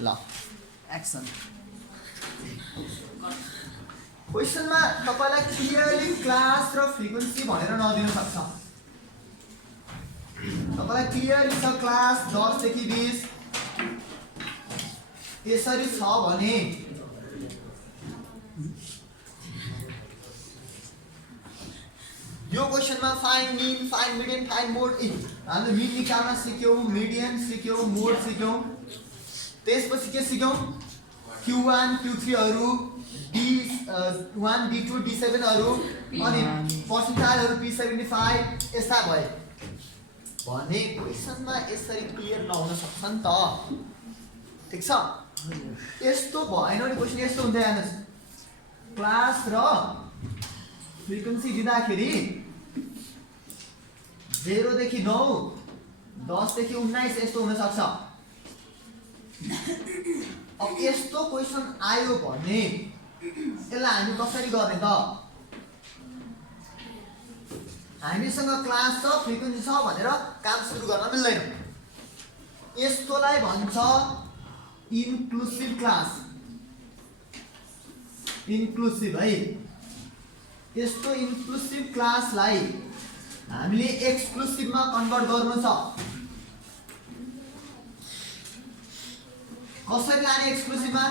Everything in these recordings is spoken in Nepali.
ल एक्सन क्वेसनमा तपाईलाई क्लियरली क्लास र फ्रिक्वेन्सी भनेर नदिन सक्छ तपाईलाई क्लियरली छ क्लास 10 देखि 20 यसरी छ भने यो क्वेसनमा find mean find median find mode हामीले मिन निकाल्न सिक्यौं मिडियन सिक्यौं मोड सिक्यौं त्यसपछि के सिक्यौं Q1 Q3 हरु D1 D2 D7 हरु अनि पर्सेन्टाइल हरु P75 यस्ता भए भने क्वेसनमा यसरी क्लियर नहुन सक्छ नि त ठीक छ यस्तो भएन नि क्वेसन यस्तो हुन्छ हेर्नुस् क्लास र फ्रिक्वेन्सी दिँदाखेरि 0 देखि 9 10 देखि 19 यस्तो हुन सक्छ अब यस्तो क्वेसन आयो भने यसलाई हामी कसरी गर्ने त हामीसँग क्लास छ फ्रिक्वेन्सी छ भनेर काम सुरु गर्न मिल्दैन यस्तोलाई भन्छ इन्क्लुसिभ क्लास इन्क्लुसिभ है यस्तो इन्क्लुसिभ क्लासलाई हामीले एक्सक्लुसिभमा कन्भर्ट गर्नु छ कसरी लाने एक्सक्लुसिभमा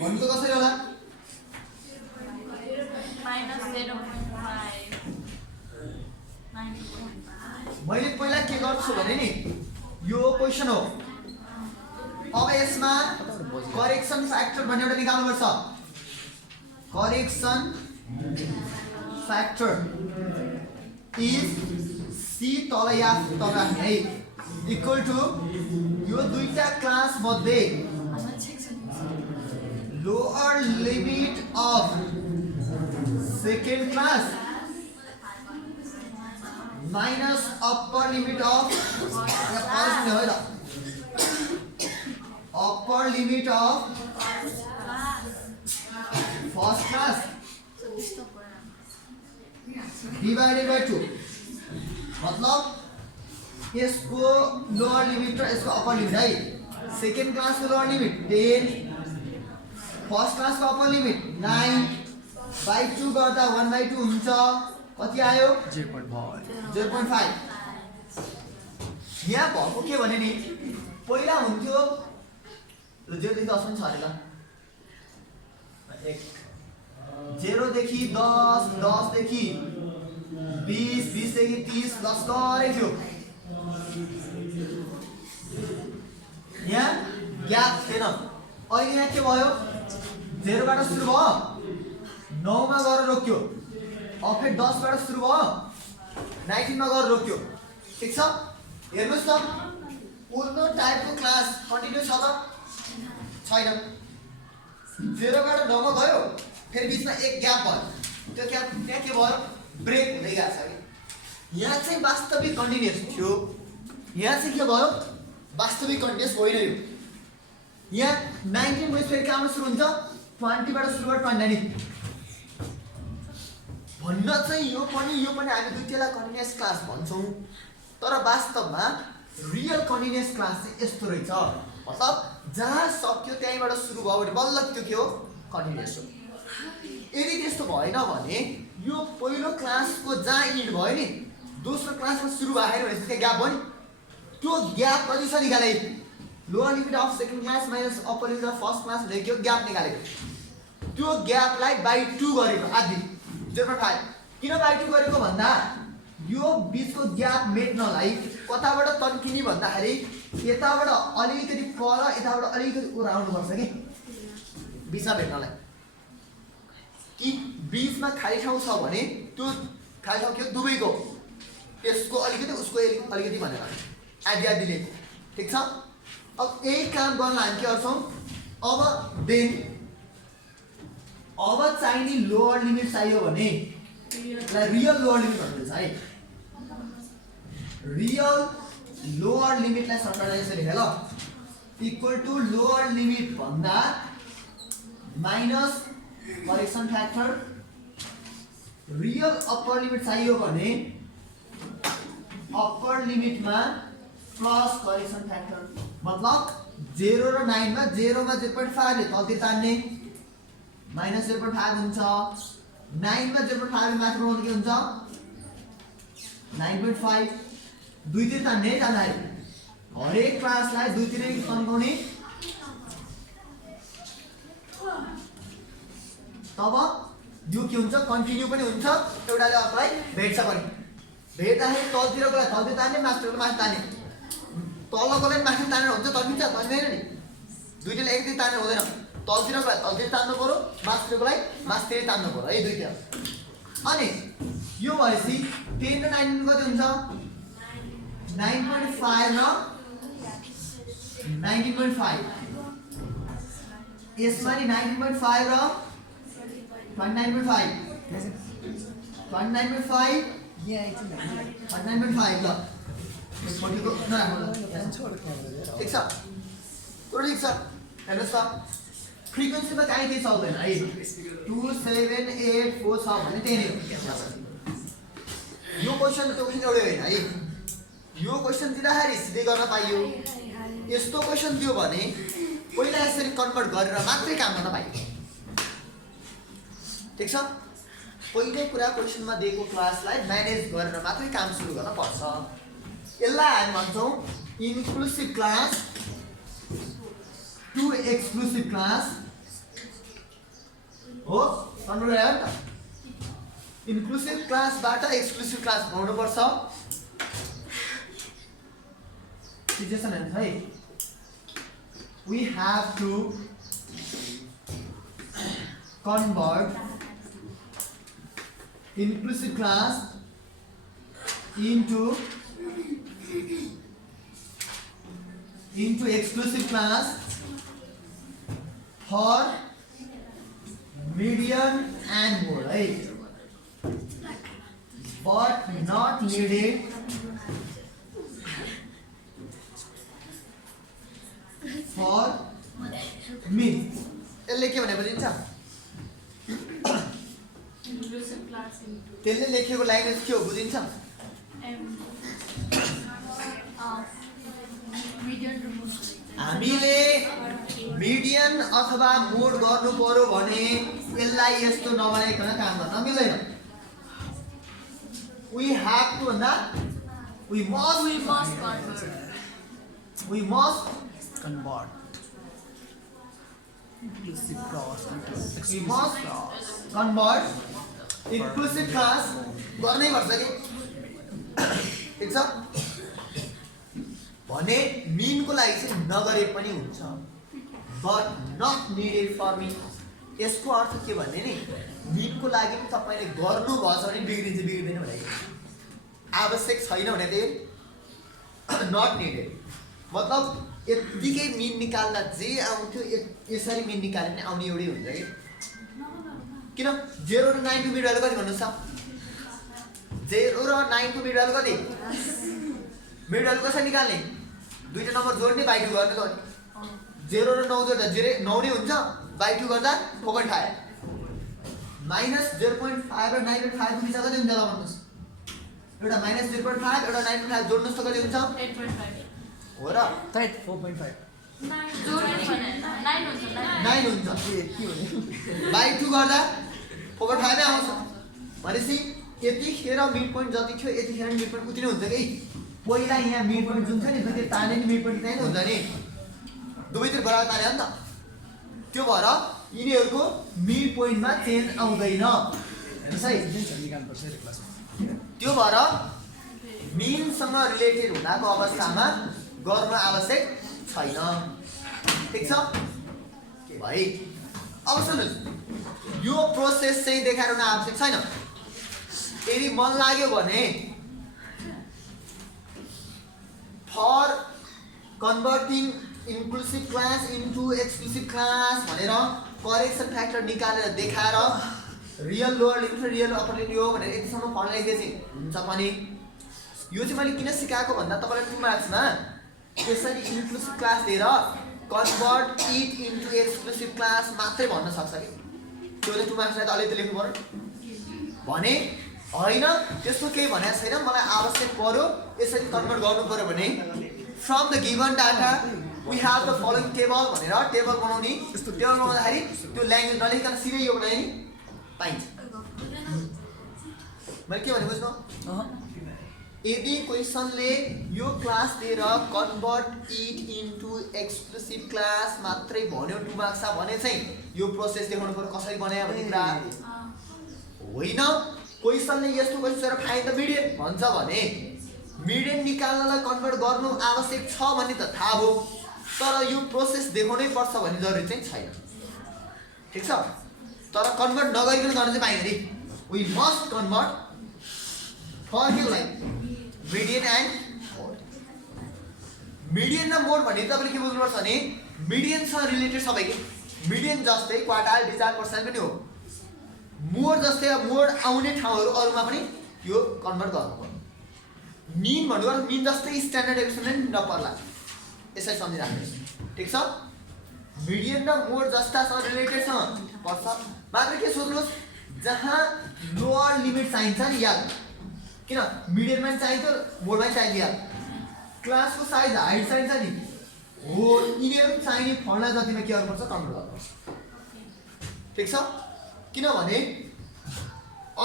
भन्नु त कसरी होला मैले पहिला के गर्छु भने नि यो क्वेसन हो अब यसमा करेक्सन फ्याक्टर भन्ने एउटा निकाल्नु पर्छ करेक्सन फ्याक्टर इज सी तल या तल राख्ने है इक्वल टु यो दुईटा क्लास मध्ये lower limit of second class minus upper limit of upper limit of first class divided by 2 मतलब यसको लोअर लिमिट र यसको अप्पर लिमिट है सेकेन्ड क्लास को लोअर लिमिट 10 फर्स्ट क्लास को अप्पर लिमिट 9/2 गर्दा 1/2 हुन्छ कति आयो 0.5 यहाँ भएको के भने नि पहिला हुन्थ्यो 0 देखि 10 पनि छ अरे ल 0 देखि 10 10 देखि 20 20 देखि 30 लस्करै थियो यहाँ ग्याप थिएन अहिले यहाँ के भयो 0 बाट सुरु भयो 9 मा गएर रोक्यो अब फेरि 10 बाट सुरु भयो 19 मा गएर रोक्यो ठीक छ हेर्नुस् त उल्टो टाइपको क्लास कन्टिन्यू छ त छैन 0 बाट 9 मा गयो फेरि बीचमा एक ग्याप भयो त्यो ग्याप त्यहाँ के भयो ब्रेक हुँदै गएको छ कि यहाँ चाहिँ वास्तविक कन्टिन्युअस थियो यहाँ चाहिँ के भयो वास्तविक कन्टिन्युअस होइन यो यहाँ 19 पछि फेरि कहाँबाट सुरु हुन्छ 20 बाट सुरु गरेर 29 भन्न चाहिँ यो पनि हामी दुईटैलाई कन्टिन्युअस क्लास भन्छौं तर वास्तवमा रियल कन्टिन्युअस क्लास चाहिँ यस्तो रहेछ मतलब जहाँ सक्यो त्यहीबाट सुरु भयो भने बल्ल त्यो के हो कन्टिन्युअस हो यदि त्यस्तो भएन भने यो पहिलो क्लासको जहाँ इन्ड भयो नि दोस्रो क्लासमा सुरु भएन भने चाहिँ ग्याप भयो नि त्यो ग्याप कति छ निकाले lower limit of second class minus upper limit of first class भनेको ग्याप निकालेको त्यो ग्यापलाई बाइ 2 गरेको आदि 0.5 किन बाइ 2 गरेको भन्दा यो बीचको ग्याप मेट्नलाई कताबाट तन्किने भन्दाखेरि यताबाट अलिकति पर यताबाट अलिकति उराउनु पर्छ कि बीचमा भेट्नलाई कि बीचमा खाली ठाउँ छ भने त्यो खाली ठाउँ के दुवैको यसको अलिकति उसको अलिकति भनेर आदि आदिले ठीक छ अब यही काम गर्न हामी के गर्छौं अब चाहिने लोअर लिमिट चाहियो भने रियल लोअर लिमिट भन्नुहुन्छ है रियल लोअर लिमिटलाई सर्टकटमा यसरी लेख ल इक्वल टु लोअर लिमिट भन्दा minus correction factor real upper limit चाहियो भने अप्पर लिमिटमा प्लस करेक्सन फ्याक्टर मतलब 0 र 9 मा 0 मा 0.5 ले तलतिर तान्ने माइनस 0.5 हुन्छ 9 मा 0.5 मात्र बनाउनु के हुन्छ 9.5 दुईतिर तान्ने है जाँदाखेरि हरेक क्लासलाई दुईतिरै तन्काउने तब यो के हुन्छ कन्टिन्यू पनि हुन्छ एउटाले अर्कोलाई भेट्छ पनि भेट्दाखेरि तलतिरकोलाई तलतिर तान्ने माथितिरको माथि तान्ने तलकोलाई माथि तानेर हुन्छ तन्किन्छ तन्किँदैन नि दुईटाले एकतिर तानेर हुँदैन तलतिरकोलाई तलतिर तान्नु पर्यो माथितिरकोलाई माथितिर तान्नु पर्यो है दुईतिर अनि यो भएपछि 10 र 9 कति हुन्छ 9.5 र 19.5 यसमा नि 19.5 र 29.5 29.5 29.5 ल फोर्टीको नराम्रो ठिक छ कुरो ठिक छ हेर्नुहोस् त फ्रिक्वेन्सीमा काहीँ केही चल्दैन है 2784 छ भने त्यही नै हो यो क्वेसन त्यो क्वेसन एउटै होइन है यो क्वेसन दिँदाखेरि सिधै गर्न पाइयो यस्तो क्वेसन दियो भने पहिला यसरी कन्भर्ट गरेर मात्रै काम गर्न पाइयो ठिक छ पहिलो कुरा क्वेसनमा दिएको क्लासलाई म्यानेज गरेर मात्रै काम सुरु गर्न पर्छ यसलाई हामी भन्छौँ inclusive class two exclusive class हो कन्भर्ट आयो नि त इन्क्लुसिभ क्लासबाट एक्सक्लुसिभ क्लास बनाउनु पर्छ सिचुएसन हेर्नुहोस् है we have to convert inclusive class into exclusive class for median and mode right but not needed for mean यसले के भने बुझिन्छ त्यसले लेखेको ल्याङ्ग्वेज के हो बुझिन्छ हामीले मिडियन अथवा मोड गर्नु पर्यो भने यसलाई यस्तो नबनाइकन काम गर्न मिल्दैन we have to भन्दा we must convert inclusive class into we must convert inclusive class गर्नै पर्छ कि ठिक छ भने मिनको लागि चाहिँ नगरे पनि हुन्छ but not needed for me यसको अर्थ के भन्ने नि मिनको लागि पनि तपाईँले गर्नुभएछ भने बिग्रिन्छ बिग्रिँदैन भने आवश्यक छैन भने त्यही नट निडेड मतलब यतिकै मिन निकाल्दा जे आउँथ्यो यसरी मिन निकाल्यो भने आउने एउटै हुन्छ कि किन 0 र 9 को मिड भ्यालु कति भन्नुहोस् त 0 र 9 को मिड भ्यालु कति मिड भ्यालु कसरी निकाल्ने दुईटा नम्बर जोड्ने बाइ 2 गर्ने त 0 र 9 जोड्दा 9 नै हुन्छ बाइ 2 गर्दा 4.5 माइनस 0.5 र 9.5 को बिचमा कति हुन्छ ल भन्नुहोस् एउटा माइनस 0.5 एउटा 9.5 जोड्नुस् त कति हुन्छ 8.5 हो र Right, 4.5. 9 हुन्छ 9 हुन्छ के भने बाइ 2 गर्दा 4.5 नै आउँछ भनेपछि यतिखेर मिड पोइन्ट जति थियो यतिखेर मिड पोइन्ट उति नै हुन्छ कि पहिला यहाँ मिड पोइन्ट जुन छ नि त्यो ताने नि मिड पोइन्ट त्यही नै हुन्छ नि दुवैतिर बराबर ताने हो नि त त्यो भएर यिनीहरूको मिड पोइन्टमा चेन्ज आउँदैन हेर्नुहोस् है निकाल्नुपर्छ यो क्लासमा त्यो भएर मिनसँग रिलेटेड हुँदाको अवस्थामा गर्न आवश्यक छैन ठिक छ भाइ अब सुन्नुहोस् यो प्रोसेस चाहिँ देखाएर हुन आवश्यक छैन यदि मन लाग्यो भने for converting inclusive class into exclusive class भनेर करेक्सन फ्याक्टर निकालेर देखाएर रियल लोअर लिमिट र रियल अप्पर लिमिट हो भनेर यतिसम्म पढ्न लेख्दै चाहिँ हुन्छ पनि यो चाहिँ मैले किन सिकाएको भन्दा तपाईँलाई 2 मार्क्समा त्यसरी इन्क्लुसिभ क्लास दिएर convert it into exclusive class मात्रै भन्न सक्छ कि त्यो चाहिँ 2 मार्क्सलाई त अलिकति लेख्नु पर्यो भने होइन त्यस्तो केही भनेको छैन मलाई आवश्यक पर्यो यसरी कन्भर्ट गर्नु पर्यो भने from the given data we have the following table भनेर टेबल बनाउने टेबल बनाउँदाखेरि त्यो ल्याङ्ग्वेज नलेखिकन सिधै यो बनाए नि पाइन्छ मैले के भने बुझ्नु यदि क्वेसनले यो क्लास दिएर convert it into exclusive class मात्रै भन्यो 2 मार्क्स भने चाहिँ यो प्रोसेस देखाउनु पर्यो कसरी बनायो भन्ने कुरा होइन क्वेसनले यस्तो क्वेसन गरेर फाइन्ड द मिडियन भन्छ भने मिडियन निकाल्नलाई कन्भर्ट गर्नु आवश्यक छ भन्ने त थाहा हो तर यो प्रोसेस देखाउनै पर्छ भन्ने जरुरी चाहिँ छैन ठीक छ तर कन्भर्ट नगरिकन गर्न चाहिँ पाइँदैन वी मस्ट कन्भर्ट फर के like median and mode median र मोड भने तपाईले के बुझ्नुपर्छ भने मिडियनसँग रिलेटेड सबै के मिडियन जस्तै क्वार्टाइल डिसाइड पर्सेन्ट पनि हो मोड जस्तै मोड आउने ठाउँहरु अरुमा पनि यो कन्भर्ट गर्नुपर्छ मीन भन्नुको मीन जस्तै स्ट्यान्डर्ड डेभिएसन पनि नपर्ला यसै सम्झिराख्नुस् ठीक छ मिडियन र मोड जस्तासँग रिलेटेड छ पर्छ मात्र के सोच्नुस् जहाँ लोअर लिमिट चाहिन्छ नि याद किन मिडियनमा चाहिन्छ मोडमा चाहिन्छ याद क्लासको साइज हाइट चाहिन्छ नि हो यिनीहरु चाहिने फर्मुला जतिमा के गर्नुपर्छ कन्भर्ट गर्नुपर्छ ठीक छ किनभने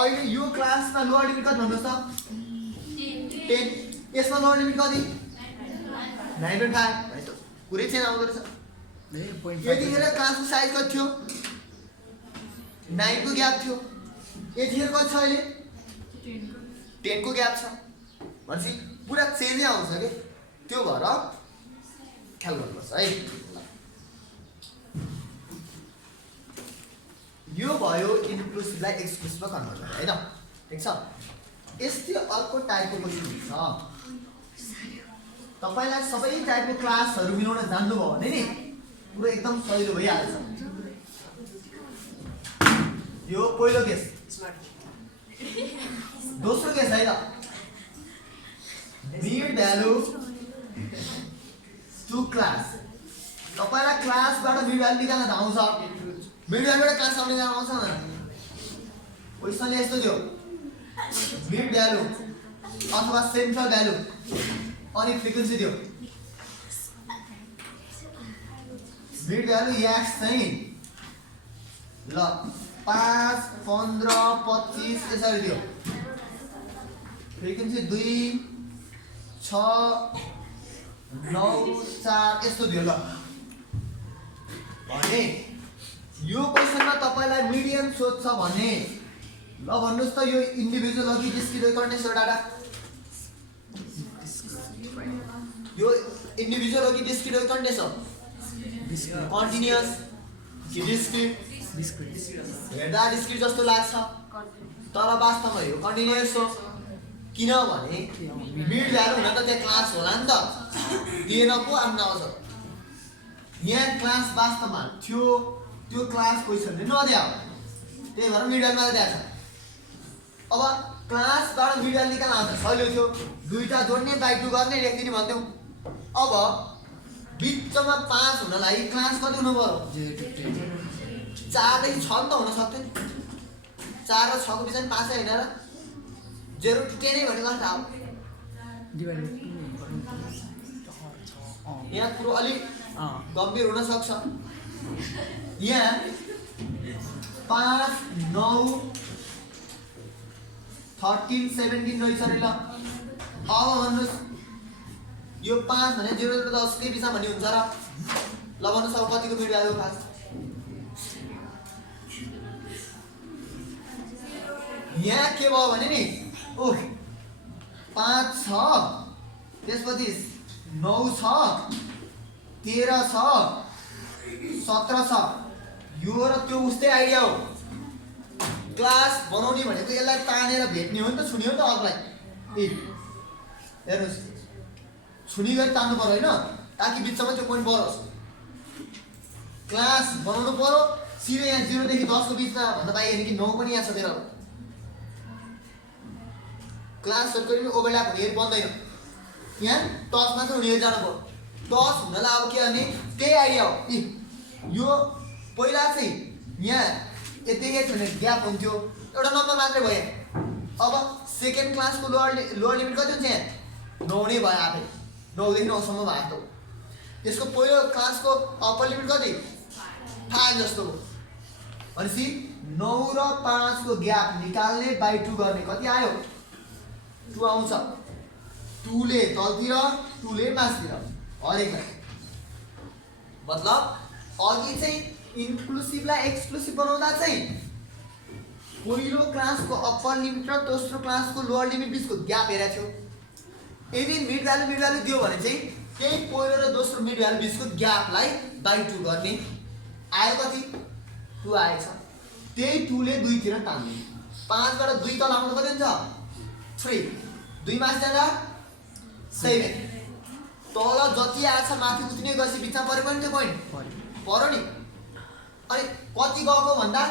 अहिले यो क्लासमा लोअर लिमिट कति भन्नुस् त 10 यसमा लोअर लिमिट कति 9.5 है त पुरै चाहिँ आउँदो रहेछ यतिखेर क्लासको साइज कति थियो 9 को ग्याप थियो यतिखेर कति छ अहिले 10 को ग्याप छ भनेपछि पुरा चेन्जै आउँछ के त्यो भएर ख्याल गर्नुपर्छ है यो भयो इन्क्लुसिभलाई एक्सक्लुसिभमा कन्भर्ट गर्ने हैन ठीक छ यस्तै अर्को टाइपको क्वेशन हुन्छ तपाईलाई सबै टाइपको क्लासहरु मिलाउन जान्नुभयो भने नि पुरो एकदम सजिलो भइहाल्छ यो पहिलो केस दोस्रो केस है त मिड भ्यालु टु क्लास तपाईलाई क्लासबाट मिड भ्यालु निकाल्न त आउँछ मिड भ्यालुबाट क्लास आउने निकाल्न आउँछ न क्वेशनले यस्तो दियो मिड भ्यालु अथवा सेन्ट्रल भ्यालु अनि फ्रिक्वेन्सी दियो मिड भ्यालु x चाहिँ ल 5 15 25 यसरी दियो फ्रिक्वेन्सी 2 6 9 4 यस्तो दियो ल भने यो क्वेशनमा तपाईलाई मिडियन सोध्छ भने ल भन्नुस् त यो इन्डिभिजुअल हो कि डिस्क्रिट कन्टेक्स्ट डाटा यो इन्डिभिजुअल हो कि डिस्क्रिट कन्टेक्स्ट हो कन्टिन्युअस कि डिस्क्रिट हेर्दा डिस्क्रिट जस्तो लाग्छ तर वास्तवमा यो कन्टिन्युअस हो किनभने मिड भ्यालु हुन त त्यहाँ क्लास होला नि त दिएन पो आफ्नो आउँछ यहाँ क्लास वास्तवमा थियो त्यो क्लास क्वेशनले नदिया त्यही भएर मिड भ्यालुमा दिएको छ अब क्लासबाट मिड भ्यालु निकाल्न आउँछ सजिलो थियो दुईटा जोड्ने बाइ 2 गर्ने लेख्दिने भन्थ्यौ अब बिचमा 5 हुनलाई क्लास कति हुनु पर्यो 4 देखि 6 त हुन सक्दैन 4 र 6 को बिचमा 5 हैन र 0 to 10 नै भनेको थाहा यहाँ कुरो अलि गम्भीर हुन सक्छ यहाँ 5 9 13 17 रहेछ नि ल अब भन्नुस् यो 5 भने 0 र 10 के बिचमा भन्ने हुन्छ र ल भन्नुस् अब कतिको मिड भ्यालु खास यहाँ के भयो भने नि ओ 5 छ त्यसपछि 9 छ 13 छ 17 छ यो र त्यो उस्तै आइडिया हो क्लास बनाउने भनेको यसलाई तानेर भेट्ने हो नि त छुनी हो नि त अरूलाई ए हेर्नुस् छुनी गरी तान्नु पर्यो हैन ताकि बिचमा त्यो पोइन्ट बढोस् क्लास बनाउनु पर्यो सिधै यहाँ 0 देखि 10 को बिचमा भन्दा पाइयो नि कि 9 पनि यहाँ छ तेरो क्लास सर्कल में ओभरल्याप हुने बन्दैन यहाँ 10 मात्र हुने जानु पर्यो 10 हुनलाई अब के गर्ने त्यही आइडिया हो यो पहिला चाहिँ यहाँ यतिकै छ भने ग्याप हुन्थ्यो एउटा नम्बर मात्रै भयो अब सेकेन्ड क्लासको लोअर लिमिट कति हुन्छ यहाँ 9 नै भयो आफै 9 देखि 9 सम्म भएको यसको पहिलो क्लासको अप्पर लिमिट कति 5 जस्तो हो भनेपछि 9 र 5 को ग्याप निकाल्ने बाइ 2 गर्ने कति आयो 2 आउँछ 2 ले तलतिर 2 ले माथितिर हरेकमा मतलब अघि चाहिँ इन्क्लुसिभलाई एक्सक्लुसिभ बनाउँदा चाहिँ पहिलो क्लासको अप्पर लिमिट र दोस्रो क्लासको लोअर लिमिट बिचको ग्याप हेरेको थियो यदि मिड भ्यालु दियो भने चाहिँ त्यही पहिलो र दोस्रो मिड भ्यालु बिचको ग्यापलाई बाइ 2 गर्ने आयो कति 2 आएछ त्यही 2 ले 2 तिर तान्ने 5 बाट 2 तल आउनु कति हुन्छ 3 2 माथि जाँदा 7 तल जति आएछ माथि उतिनै गएपछि बिचमा परे पनि त्यो पोइन्ट पर्यो नि अनि कति गएको भन्दा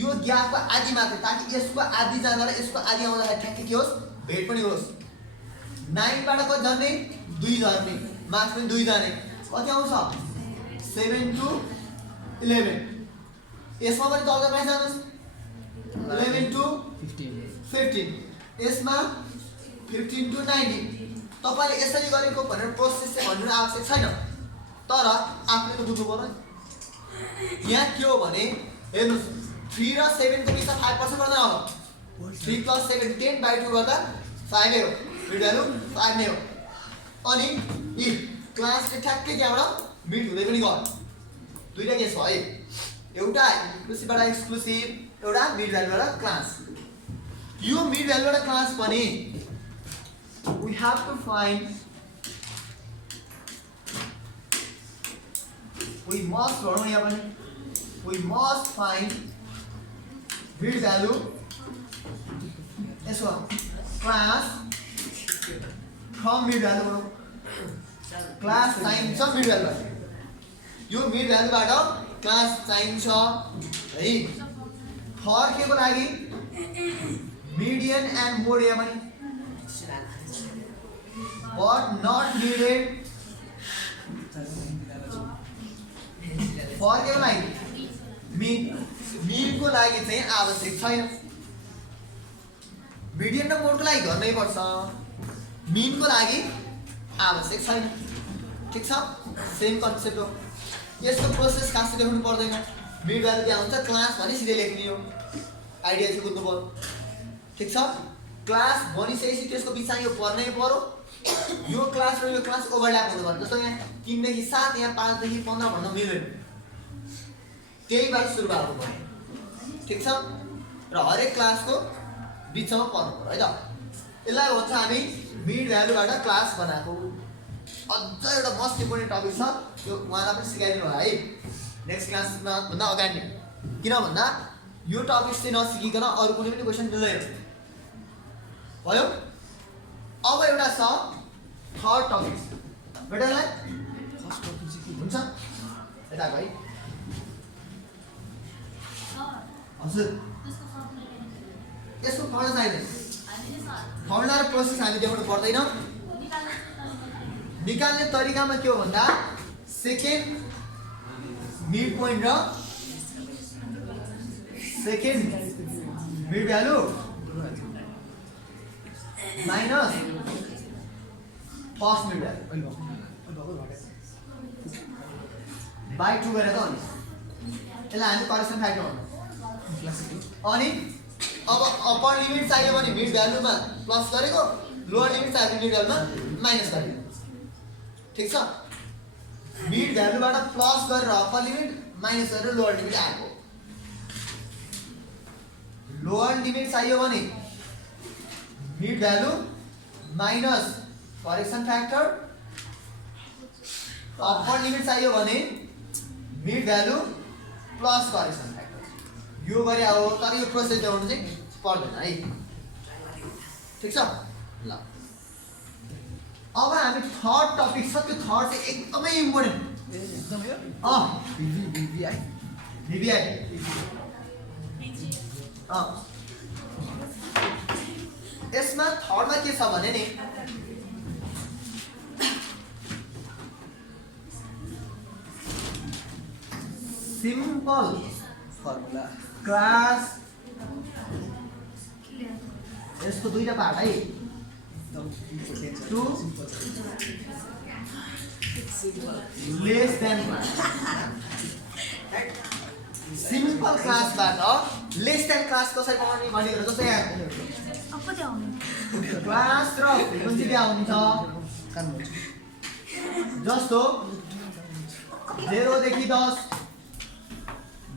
यो ग्यापको आधी मात्रै ताकि यसको आधी जाँदा र यसको आधी आउँदाखेरि ठ्याक्कै के होस् भेट पनि होस् 9 बाट कति जाने 2 जाने माथि पनि 2 जाने कति आउँछ 7 to 11 यसमा पनि तल कहाँ जानुहोस् 11 to 15 यसमा 15 to 19 तपाईले यसरी गरेको भनेर प्रोसेस चाहिँ भन्नु आवश्यक छैन तर आफूले त बुझ्नु पर्यो यहाँ के हो भने हेर्नुस् 3 र 7 को बिचमा 5% गर्दैन अब 3 + 7 10 बाइ 2 गर्दा 5 नै हो मिड भ्यालु 5 नै हो अनि यी क्लासले ठ्याक्कै त्यहाँबाट मिड हुँदै पनि गयो दुईटा केस भयो एउटा इन्क्लुसिभबाट एक्सक्लुसिभ एउटा मिड भ्यालुबाट क्लास यो मिड भ्यालुबाट क्लास पनि we have to find we must find mid value यसो class from mid value class चाहिन्छ mid value यो mid value बाट class चाहिन्छ है फर के को लागि median and mode या पनि but not needed for के लागि मीन को लागि चाहिँ आवश्यक छैन मिडियन र मोड को लागि गर्नै पर्छ मीन को लागि आवश्यक छैन ठीक छ सेम कन्सेप्ट हो यसको प्रोसेस खासै लेख्नु पर्दैन मिड भ्यालु त्यहाँ हुन्छ क्लास भने सिधै लेख्ने हो आइडिया चाहिँ बुझ्नु पर्यो ठीक छ क्लास भनिसकेपछि त्यसको बिचमा यो पर्नै पर्यो यो क्लास र यो क्लास ओभरल्याप हुनु पर्छ जस्तो यहाँ 3 देखि 7 यहाँ 5 देखि 15 भन्न मिल्दैन त्यहीबाट सुरु भएको पर्यो ठीक छ र हरेक क्लासको बिचमा पर्नु पर्यो है त यसलाई भन्छ हामी मिड भ्यालुबाट क्लास बनाएको अझ एउटा मोस्ट इम्पोर्टेन्ट टपिक छ यो उहाँलाई पनि सिकाइदिनु होला है नेक्स्ट क्लासमा भन्दा अगाडि किन भन्दा यो टपिक चाहिँ नसिकिकन अरु कुनै पनि क्वेशन मिल्दैन भयो अब एउटा छ थर्ड टपिक बेटालाई फर्स्ट टपिक चाहिँ के हुन्छ यता भाइ हजुर यसको फर्मुला चाहिँदैन फर्मुला र प्रोसेस हामी देखाउनु पर्दैन निकाल्ने तरिकामा के हो भन्दा सेकेन्ड मिड पोइन्ट र second mid value minus first mid value by 2 गरेर अनि यसलाई हामी करेक्सन फ्याक्टर भन्छौँ अनि अब अप्पर लिमिट चाहियो भने मिड भ्यालुमा प्लस गरेको लोअर लिमिट चाहियो भने मिड भ्यालुमा माइनस गरेको ठीक छ मिड भ्यालुबाट प्लस गरेर अप्पर लिमिट माइनस गरेर लोअर लिमिट आएको लोअर लिमिट चाहियो भने mid value minus correction factor upper limit चाहियो भने mid value plus correction factor यो गरे हो तर यो प्रोसेस ल्याउनु चाहिँ पर्दैन है ठीक छ ल अब हामी थर्ड टपिक छ त्यो थर्ड चाहिँ एकदमै इम्पोर्टेन्ट एकदमै VVI यसमा थर्डमा के छ भने नि सिम्पल फर्मुला क्लास यसको दुईटा पार्ट है एकदम important to simple less than simple क्लासबाट लेस देन क्लास कसरी बनाउने भनेको जस्तो यहाँ क्लास र फ्रिक्वेन्सी दिया हुन्छ जस्तो 0 देखि 10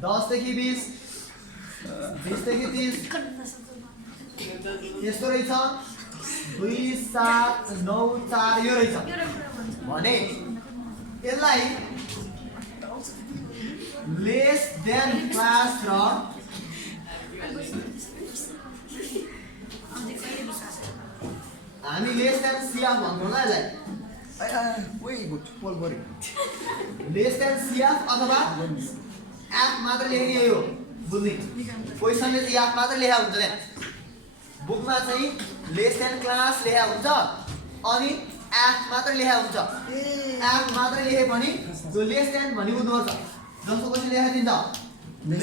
10 देखि 20 20 देखि 30 यस्तो रहेछ 2 7 9 4 यो रहेछ भने यसलाई लेस देन क्लास र हामी लेस देन सिएफ भन्नु होला यसलाई लेस देन सिएफ अथवा एफ मात्र लेख्ने हो बुझ्ने क्वेशनले चाहिँ एफ मात्र लेखा हुन्छ नि बुकमा चाहिँ लेस देन क्लास लेखा हुन्छ अनि एफ मात्र लेखा हुन्छ एफ मात्र लेखे पनि त्यो लेस देन भनि बुझ्नुपर्छ जस्तो क्वेशन लेखा दिन्छ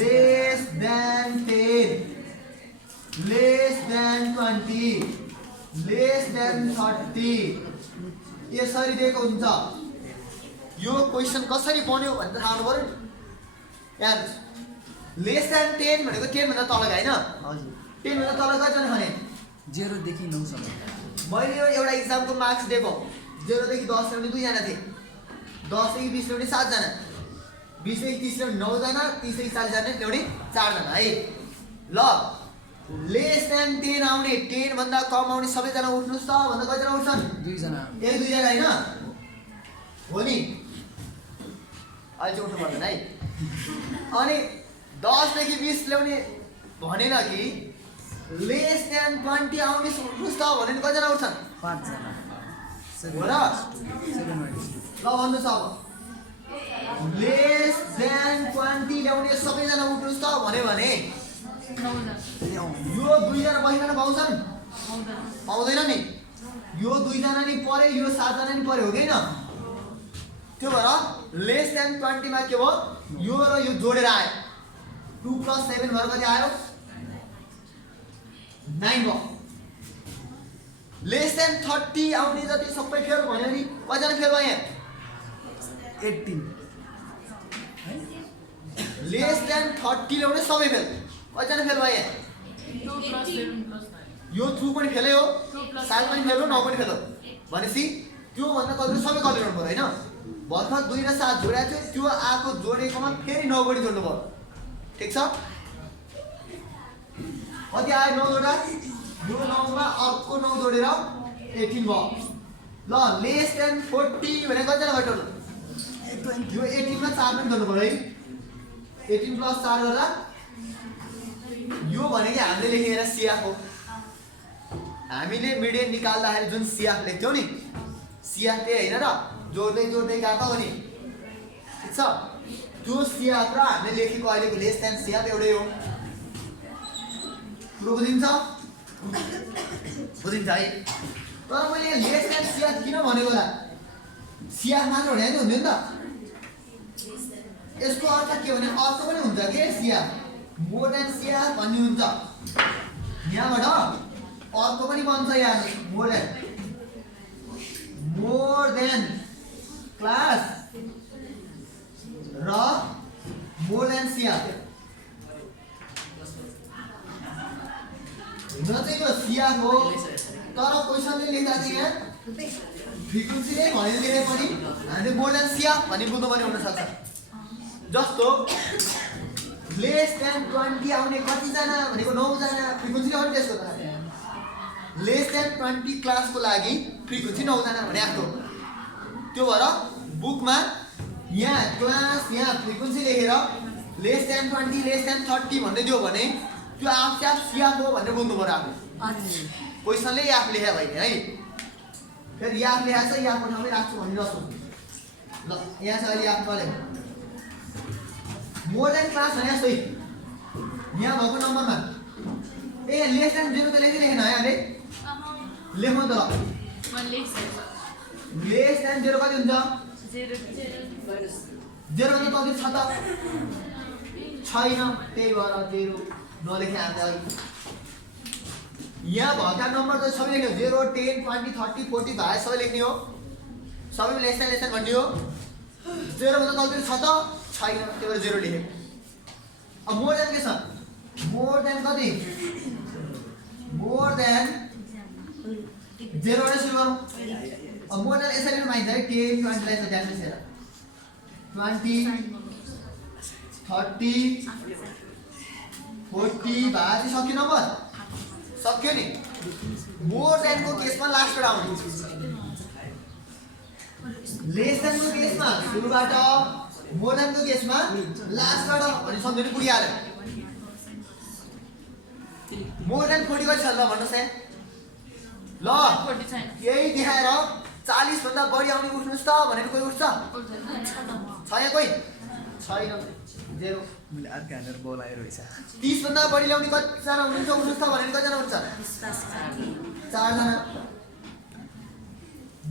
less than 10 less than 20 less than 30 यसरी दिएको हुन्छ यो क्वेशन कसरी बन्यो भनेर थाहा हुनु पर्यो यार लेस देन 10 भनेको 10 भन्दा तल हैन हजुर 10 भन्दा तल कतिजना भने 0 देखि 9 सम्म मैले यो एउटा एक्जामको मार्क्स दिएको 0 देखि 10 ल्याउने 2 जना थिए 10 देखि 20 ल्याउने 7 जना 20 देखि 30 ल्याउने 9 जना 30 देखि 40 जना ल्याउने 4 जना है ल लेस देन 10 आउने 10 भन्दा कम आउने सबैजना उठ्नुस् त भन्दा कतिजना उठ्छन् 2 जना एक 2 जना हैन हो नि अहिले उठ्नु पर्दैन है अनि 10 देखि 20 ल्याउने भनेन कि लेस देन 20 आउने उठ्नुस् त भने कतिजना उठ्छन् 5 जना हो र ल भन्नुहोस् अब लेस देन 20 ल्याउने सबैजना उठ्नुस् त भने यो 2 जना बसिरहन पाउँछन् पाउँदैन नि यो 2 जना नि परे यो 7 जना नि परे हो किन त्यो भएर लेस देन 20 मा के भयो यो र यो जोडेर आयो 2 + 7 भएर कति आयो 9 भयो लेस देन 30 आउने जति सबै फेल भन्यो नि कतिजना फेल भयो यहाँ 18 लेस देन 30 ल्याउने सबै फेल कतिजना फेल भयो यहाँ यो 2 पनि फेलै हो 7 पनि फेल हो 9 पनि फेल हो भनेपछि त्यो भन्दा कति सबै कति गर्नु पर्यो हैन भर्खर 2 र 7 जोडेको थियो त्यो आको जोडेकोमा फेरि 9 पनि जोड्नु पर्यो ठीक छ कति आयो 9 जोडा यो 9 मा अर्को 9 जोडेर 18 भयो ल लेस देन 40 भने कतिजना भयो टोटल यो 18 मा 4 पनि जोड्नु पर्यो है 18 + 4 गर्दा यो भनेको हामीले लेखेर सिएफ हो हामीले मिडियन निकाल्दाखेरि जुन सिएफ लेख्थ्यौ नि सिएफ त्यही हैन र जोड्दै जोड्दै गएको हो नि ठीक छ त्यो सिएफ र हामीले लेखेको अहिलेको लेस देन सिएफ एउटै हो पुरो बुझिन्छ बुझिन्छ है तर मैले लेस देन सिएफ किन भनेको होला सिएफ मात्र भने हुँदैन नि त यसको अर्थ के भने अर्थ पनि हुन्छ के सिएफ मोर देन सिएफ भन्ने हुन्छ यहाँबाट अर्को पनि बन्छ यहाँ मोर देन क्लास र मोर देन सिएफ हुन चाहिँ यो सिएफ हो तर क्वेशनले लेख्दा चाहिँ यहाँ फ्रिक्वेन्सी नै भनेर पनि हामीले मोर देन सिएफ भन्ने बुझ्नु पनि हुन सक्छ जस्तो लेस देन 20 आउने कतिजना भनेको 9 जना फ्रिक्वेन्सी हो नि त्यसको त लेस देन 20 क्लासको लागि फ्रिक्वेन्सी 9 जना भने आफ्नो त्यो भएर बुकमा यहाँ क्लास यहाँ फ्रिक्वेन्सी लेखेर लेस देन 20 लेस देन 30 भन्दै दियो भने त्यो आफै आफ सिएफ हो भनेर बुझ्नु पर्यो आफू क्वेशनले याफ लेख्या भइन है फेरि याफ लेखा छ याफको ठाउँमै राख्छु भन्ने नसोच्नु ल यहाँ छ अहिले याफ नलेख मोर देन क्लास भने जस्तै यहाँ भएको नम्बरमा ए लेस देन 0 त लेखेन है हामीले लेख्नु त ल लेस देन 0 कति हुन्छ 0 भन्दा तल छ त छैन त्यही भएर 0 नलेखे हामीले यहाँ भएका नम्बर त सबै लेख्ने हो 0 10 20 30 40 भाइ सबै लेख्ने हो सबैमा लेस देन भनिदियो 0 भन्दा तलतिर छ त छैन त्यही भएर 0 लेखेको अब मोर देन के छ मोर देन कति मोर देन 0 बाट सुरु गरौँ अब मोर देन यसरी माइन्छ है 10 20 लाई त ध्यान दिएर 20 30 40 भाजी सक्यो नम्बर सक्यो नि मोर देन को केसमा लास्टबाट आउने लेस देन को केसमा सुरुबाट मोर देन को केसमा लास्टबाट अनि सम्झनु पुगिहाल्यो मोर देन 40 कति छ ल भन्नुस् है ल यही देखाएर 40 भन्दा बढी आउने उठ्नुस् त भनेर कोही उठ्छ छैन कोही छैन 0 मैले अर्को हानेर बोलाएर रहेछ 30 भन्दा बढी ल्याउने कतिजना हुनुहुन्छ उठ्नुस् त भनेर कतिजना हुन्छ 4 जना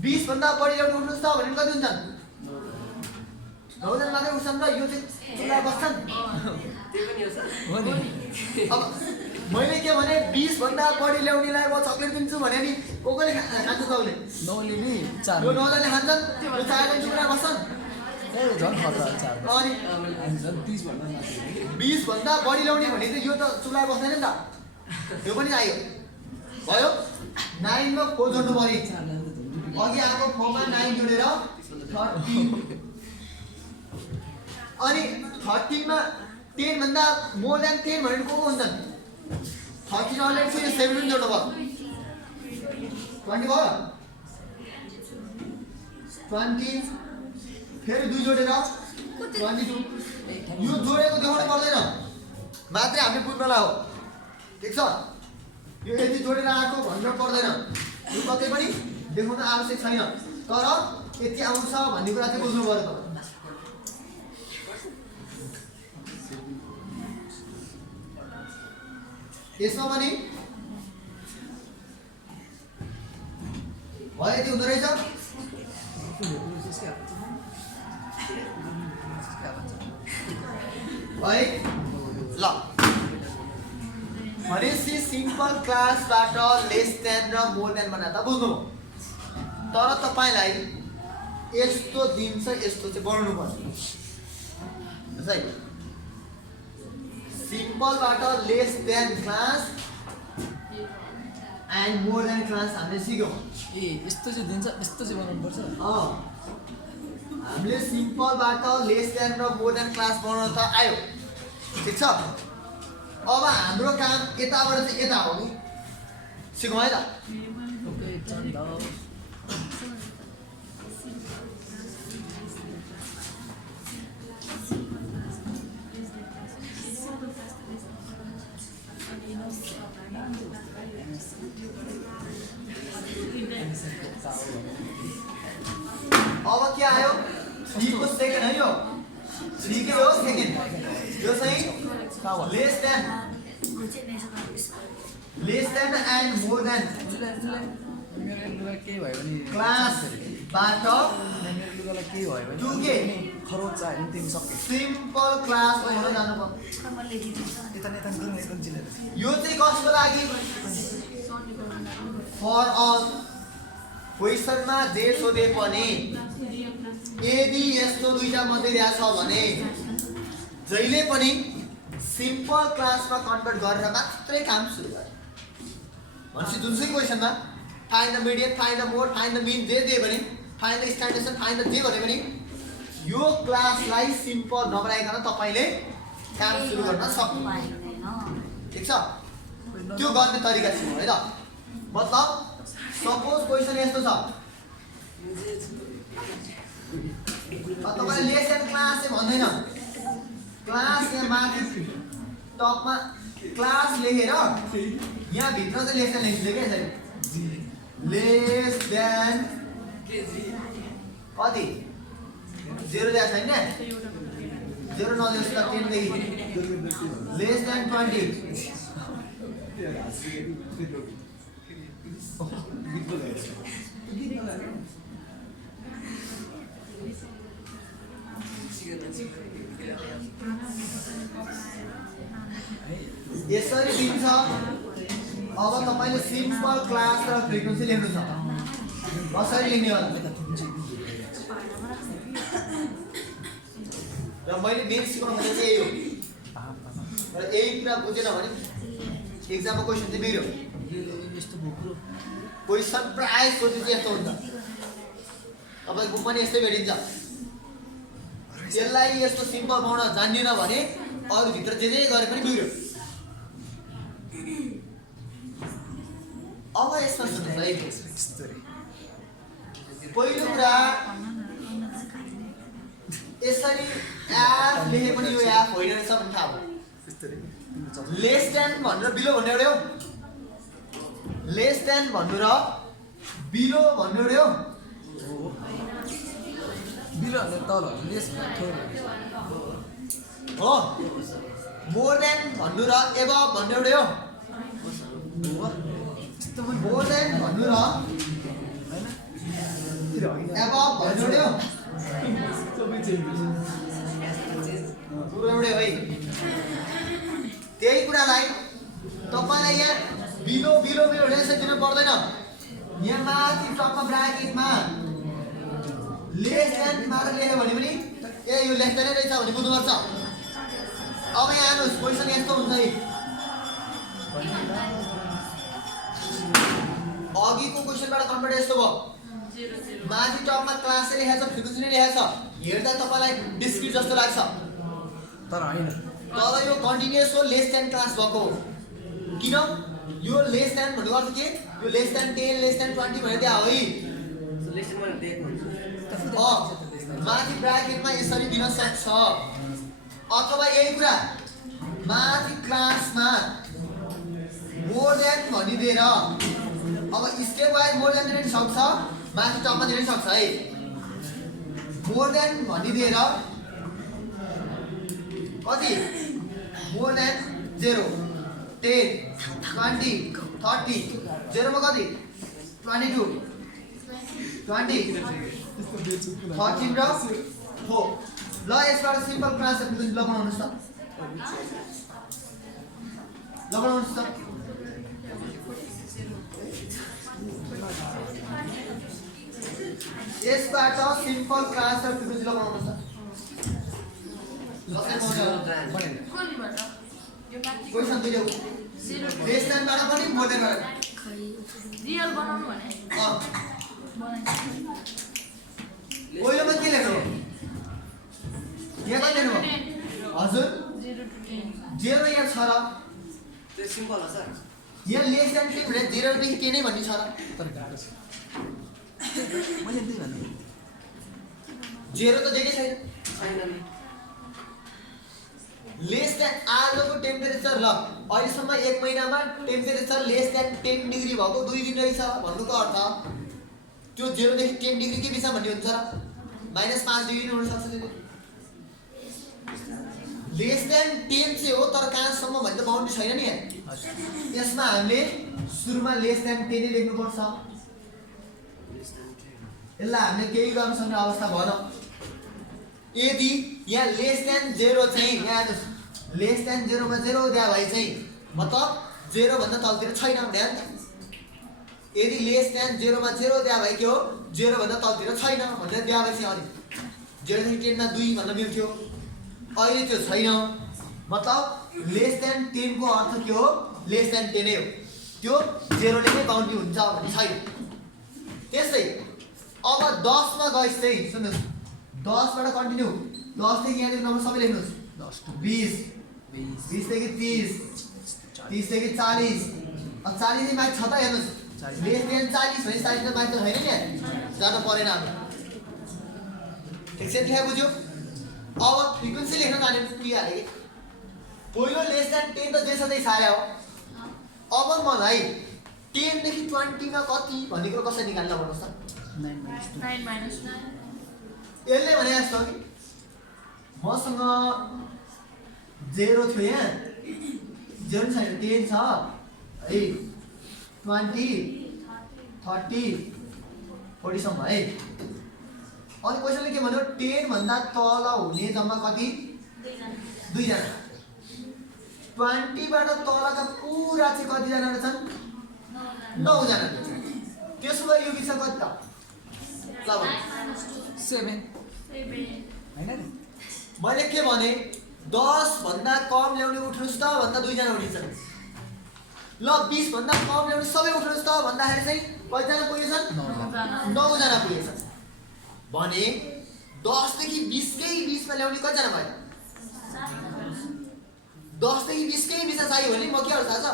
20 भन्दा बढी ल्याउने उठ्नुस् त भनेर कति हुन्छन् 9 जना मात्रै उठ्छन् र यो चाहिँ चुला बस्छन् हो नि अब मैले के भने 20 भन्दा बढी ल्याउनेलाई म चक्लेट दिन्छु भने नि कोले खान्छ तौले नौले नि 4 यो 9 जनाले खान्छन् यो 4 जना चुला बस्छन् ए झन् खतरा 4 अनि अनि झन् 30 भन्दा माथि 20 भन्दा बढी ल्याउने भने चाहिँ यो त चुला बस्दैन नि त यो पनि आयो भयो 9 मा को जोड्नु पर्यो अघि आएको फर्ममा 9 जोडेर 13 अनि 13 मा 10 भन्दा मोर देन 10 भनेर को हुन्छन् 13 अलरेडी फेरि 7 पनि जोड्नु भयो 20 भयो 20 फेरि 2 जोडेर 22 यो जोडेको देखाउनु पर्दैन मात्रै हामीले बुझ्नलाई हो ठिक छ यो यति जोडेर आएको भन्न पर्दैन यो कतै पनि देखाउन आवश्यक छैन तर यति आउँछ भन्ने कुरा चाहिँ बुझ्नु पर्यो त यसमा पनि भयो यति हुँदो रहेछ है ल भनेपछि सिम्पल क्लासबाट लेस देन र मोर देन बनाउँदा बुझ्नु तर तपाईलाई यस्तो दिन्छ यस्तो चाहिँ बनाउनु पर्छ है सिम्पलबाट less than class and more than class हामीले सिक्यौँ ए यस्तो चाहिँ दिन्छ यस्तो चाहिँ बनाउनु पर्छ हामीले सिम्पलबाट लेस देन र मोर देन क्लास बनाउन त आयो ठिक छ अब हाम्रो काम यताबाट चाहिँ यता हो नि सिकौँ है त ओके चन्द अब के आयो 3 को सेकेन्ड है यो 3 के हो सेकेन्ड यो चाहिँ less than and more than मेरो लुगा केही भयो भने क्लासबाट मेरो लुगालाई केही भयो भने टु के खरोच चाहियो भने तिमी सक्यो सिम्पल क्लास भनेर जानु पर्छ यता यता गरौँ एकदम चिनेर यो चाहिँ कसको लागि फर अल क्वेसनमा जे सोधे पनि यदि यस्तो दुईटा मध्येरिया छ भने जहिले पनि सिम्पल क्लासमा कन्भर्ट गरेर मात्रै काम सुरु गरे भनेपछि जुनसुकै क्वेसनमा find the median find the mode find the mean जे भने find the standard find the जे भने पनि यो क्लासलाई सिम्पल नबनाइकन तपाईले काम सुरु गर्न सक्नुहुन्छ ठीक छ त्यो गर्ने तरिका छ है त मतलब सपोज क्वेसन यस्तो छ तपाईले लेस देन क्लास चाहिँ भन्दैन क्लास यहाँ माथि टपमा क्लास लेखेर यहाँ भित्र चाहिँ लेस देन लेख्नु के यसरी लेस देन कति 0 दिएको छैन 0 नदिनुहोस् त 10 देखि लेस देन 20 यसरी दिन्छ अब तपाईले सिम्पल क्लास र फ्रिक्वेन्सी लेख्नु छ कसरी लेख्ने होला र मैले मेन सिकाउनु खोजेको चाहिँ यही हो र यही कुरा बुझेन भने एक्जाममा क्वेसन चाहिँ बिग्रियो यस्तो भोक्रो क्वेसन प्रायः सोध्नु चाहिँ यस्तो हुन्छ तपाईँको पनि यस्तै भेटिन्छ त्यसलाई यस्तो सिम्पल बनाउन जान्दिनँ भने अरू भित्र जे गरे पनि बिग्रियो अब यसमा सुन्नुहोस् है पहिलो कुरा यसरी एफ लेखे पनि यो एफ होइन रहेछ भन्ने थाहा भयो लेस देन भन्नु र बिलो भन्नु एउटै हो लेस देन भन्नु र बिलो भन्नु एउटै हो बिलो भने तल लेस हो मोर देन भन्नु र एबभ भन्नु एउटै हो मोर देन भन्नु र एबभ भन्नु एउटै हो पुरो एउटै है त्यही कुरालाई तपाईँलाई यहाँ बिलो बिलो बिलो रेसन दिनु पर्दैन यहाँ माथि टपमा ब्राकेटमा लेस देन मात्र लेख्यो भने पनि ए यो लेख्दै नै रहेछ भने बुझ्नुपर्छ अब यहाँ आउनुहोस् क्वेसन यस्तो हुन्छ है अघिको क्वेसनबाट कन्भर्ट यस्तो भयो माथि टपमा क्लासै लेखेको छ फ्रिक्वेन्सी नै लेखेको छ हेर्दा तपाईँलाई डिस्क्रिट जस्तो लाग्छ तर होइन तर यो कन्टिन्युअस हो लेस देन क्लास भएको हो किन यो लेस देन भन्नुको अर्थ के यो लेस देन 10 लेस देन 20 भनेर त्यहाँ हो है माथि ब्राकेटमा यसरी दिन सक्छ अथवा यही कुरा माथि क्लासमा मोर देन भनिदिएर अब स्टेप वाइज मोर देन दिन सक्छ माथि टपमा दिन सक्छ है मोर देन भनिदिएर कति मोर देन 0 10 20 30 0 मा कति 22 20 13 र 4 ल यसबाट सिम्पल क्लास ल बनाउनुस् त यसबाट सिम्पल क्लास र फ्रिक्वेन्सी लगाउनुस् त क्वेसन दियो लेस देनबाट पनि मोर देनबाट रियल बनाउनु भने पहिलोमा के लेख्नु यहाँ कति लेख्नु हजुर 0 to 10 0 यहाँ छ र त्यो सिम्पल हो सर यहाँ लेस देन 10 भने 0 देखि 10 नै भन्ने छ र तर गाह्रो छ मैले त्यही भन्नु 0 त देखे छैन लेस देन आजको टेम्परेचर ल अहिलेसम्म 1 महिनामा टेम्परेचर लेस देन 10 डिग्री भएको 2 दिन रहेछ भन्नुको अर्थ त्यो 0 देखि 10 डिग्री के बिच भन्ने हुन्छ र -5 डिग्री हुन सक्छ त्यो लेस देन 10 चाहिँ हो तर कहाँसम्म भन्ने त बाउन्ड्री छैन नि यहाँ यसमा हामीले सुरुमा लेस देन 10 नै लेख्नुपर्छ यसलाई हामीले केही गर्न सक्ने अवस्था भएन यदि यहाँ लेस देन 0 चाहिँ यहाँ लेस देन 0 मा 0 दिया भए चाहिँ मतलब 0 भन्दा तलतिर छैन भने यदि लेस देन 0 मा 0 दिया भए के हो 0 भन्दा तलतिर छैन भनेर दिया भए चाहिँ अनि 0 देखि 10 मा 2 भन्न मिल्थ्यो अहिले त्यो छैन मतलब लेस देन 10 को अर्थ के हो लेस देन 10 नै हो त्यो 0 ले नै बाउन्ड्री हुन्छ भन्ने छैन त्यसै अब 10 मा गएछ चाहिँ सुन्नुस् 10 बाट कन्टिन्यू 10 देखि यहाँ नम्बर सबै लेख्नुस् 10 20 20 देखि 30 30 देखि 40 अब 40 देखि माथि छ त हेर्नुस् लेस देन 40 भने 40 देखि माथि त छैन नि जानु परेन हामी ठिक छ लेख्या बुझ्यो अब फ्रिक्वेन्सी लेख्न जाने पुगिहाल्यो कि पहिलो लेस देन 10 त जे सधैँ सारे हो अब मलाई 10 देखि 20 मा कति भन्ने कुरो कसरी निकाल्न भन्नुस् त 9 minus 9 यसले भने जस्तो कि मसँग 0 थियो यहाँ 0 छैन 10 छ है 20 30 40 सम्म है अनि क्वेसनले के भन्यो 10 भन्दा तल हुने जम्मा कति 2 जना 20 बाट तलका पुरा चाहिँ कति जना रहेछन् 9 जना त्यसो भए यो बिच कति त ल 7 7 हैन नि मैले के भने 10 भन्दा कम ल्याउने उठ्नुस् त भन्दा दुईजना उठिन्छ ल 20 भन्दा कम ल्याउने सबै उठ्नुस् त भन्दाखेरि चाहिँ कतिजना पुगेछन् 9 जना पुगेछन् भने 10 देखि 20 कै बीचमा ल्याउने कतिजना भयो 10 देखि 20 कै बीचमा चाहियो भने म के गर्छु थाहा छ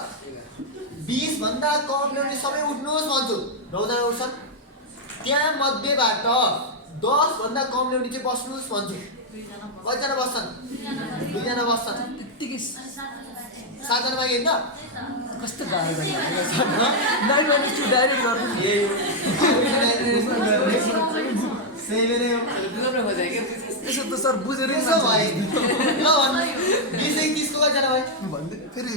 20 भन्दा कम ल्याउने सबै उठ्नुस् भन्छु 9 जना उठ्छन् त्यहाँ मध्येबाट 10 भन्दा कम ल्याउने चाहिँ बस्नुस् भन्छु कतिजना बस्छन् 2 जना बस्छन् त्यतिकै 7 जना बाँकी होइन कस्तो गाह्रो गरिरहेको छ 9 minus 2 डाइरेक्ट गर्नु यसो त सर बुझेर त्यसो भए ल भन्नु 20 देखि 30 को कतिजना भयो भन्दै फेरि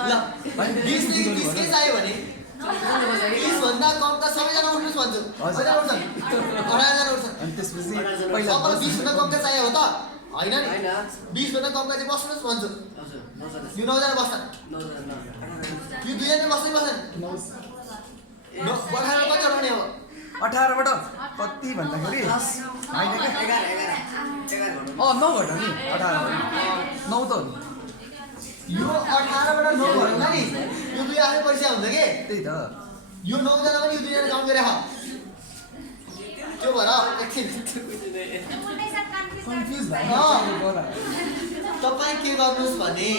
ल 20 देखि 30 के चाहियो भने 20 भन्दा कम त सबैजना उठ्नुस् भन्छु कतिजना उठ्छन् 18 जना उठ्छन् अनि त्यसपछि पहिला 20 भन्दा कम त चाहियो हो त होइन नि 20 भन्दा कम चाहिँ बस्नुस् भन्छु यो 9 जना बस्छन् यो 2 जना बस्नै बस्छन् 18 कति उठाउने हो 18 बाट कति भन्दाखेरि होइन क्या 9 घटा नि 18 9 त हो नि यो 18 बाट 9 घटाउँदा नि यो 2 आफै परिचय हुन्छ के त्यही त यो 9 जना पनि यो 2 जना काउन्ट गरेर त्यो भएर एकछिन कन्फ्युज तपाईँ के गर्नुहोस् भने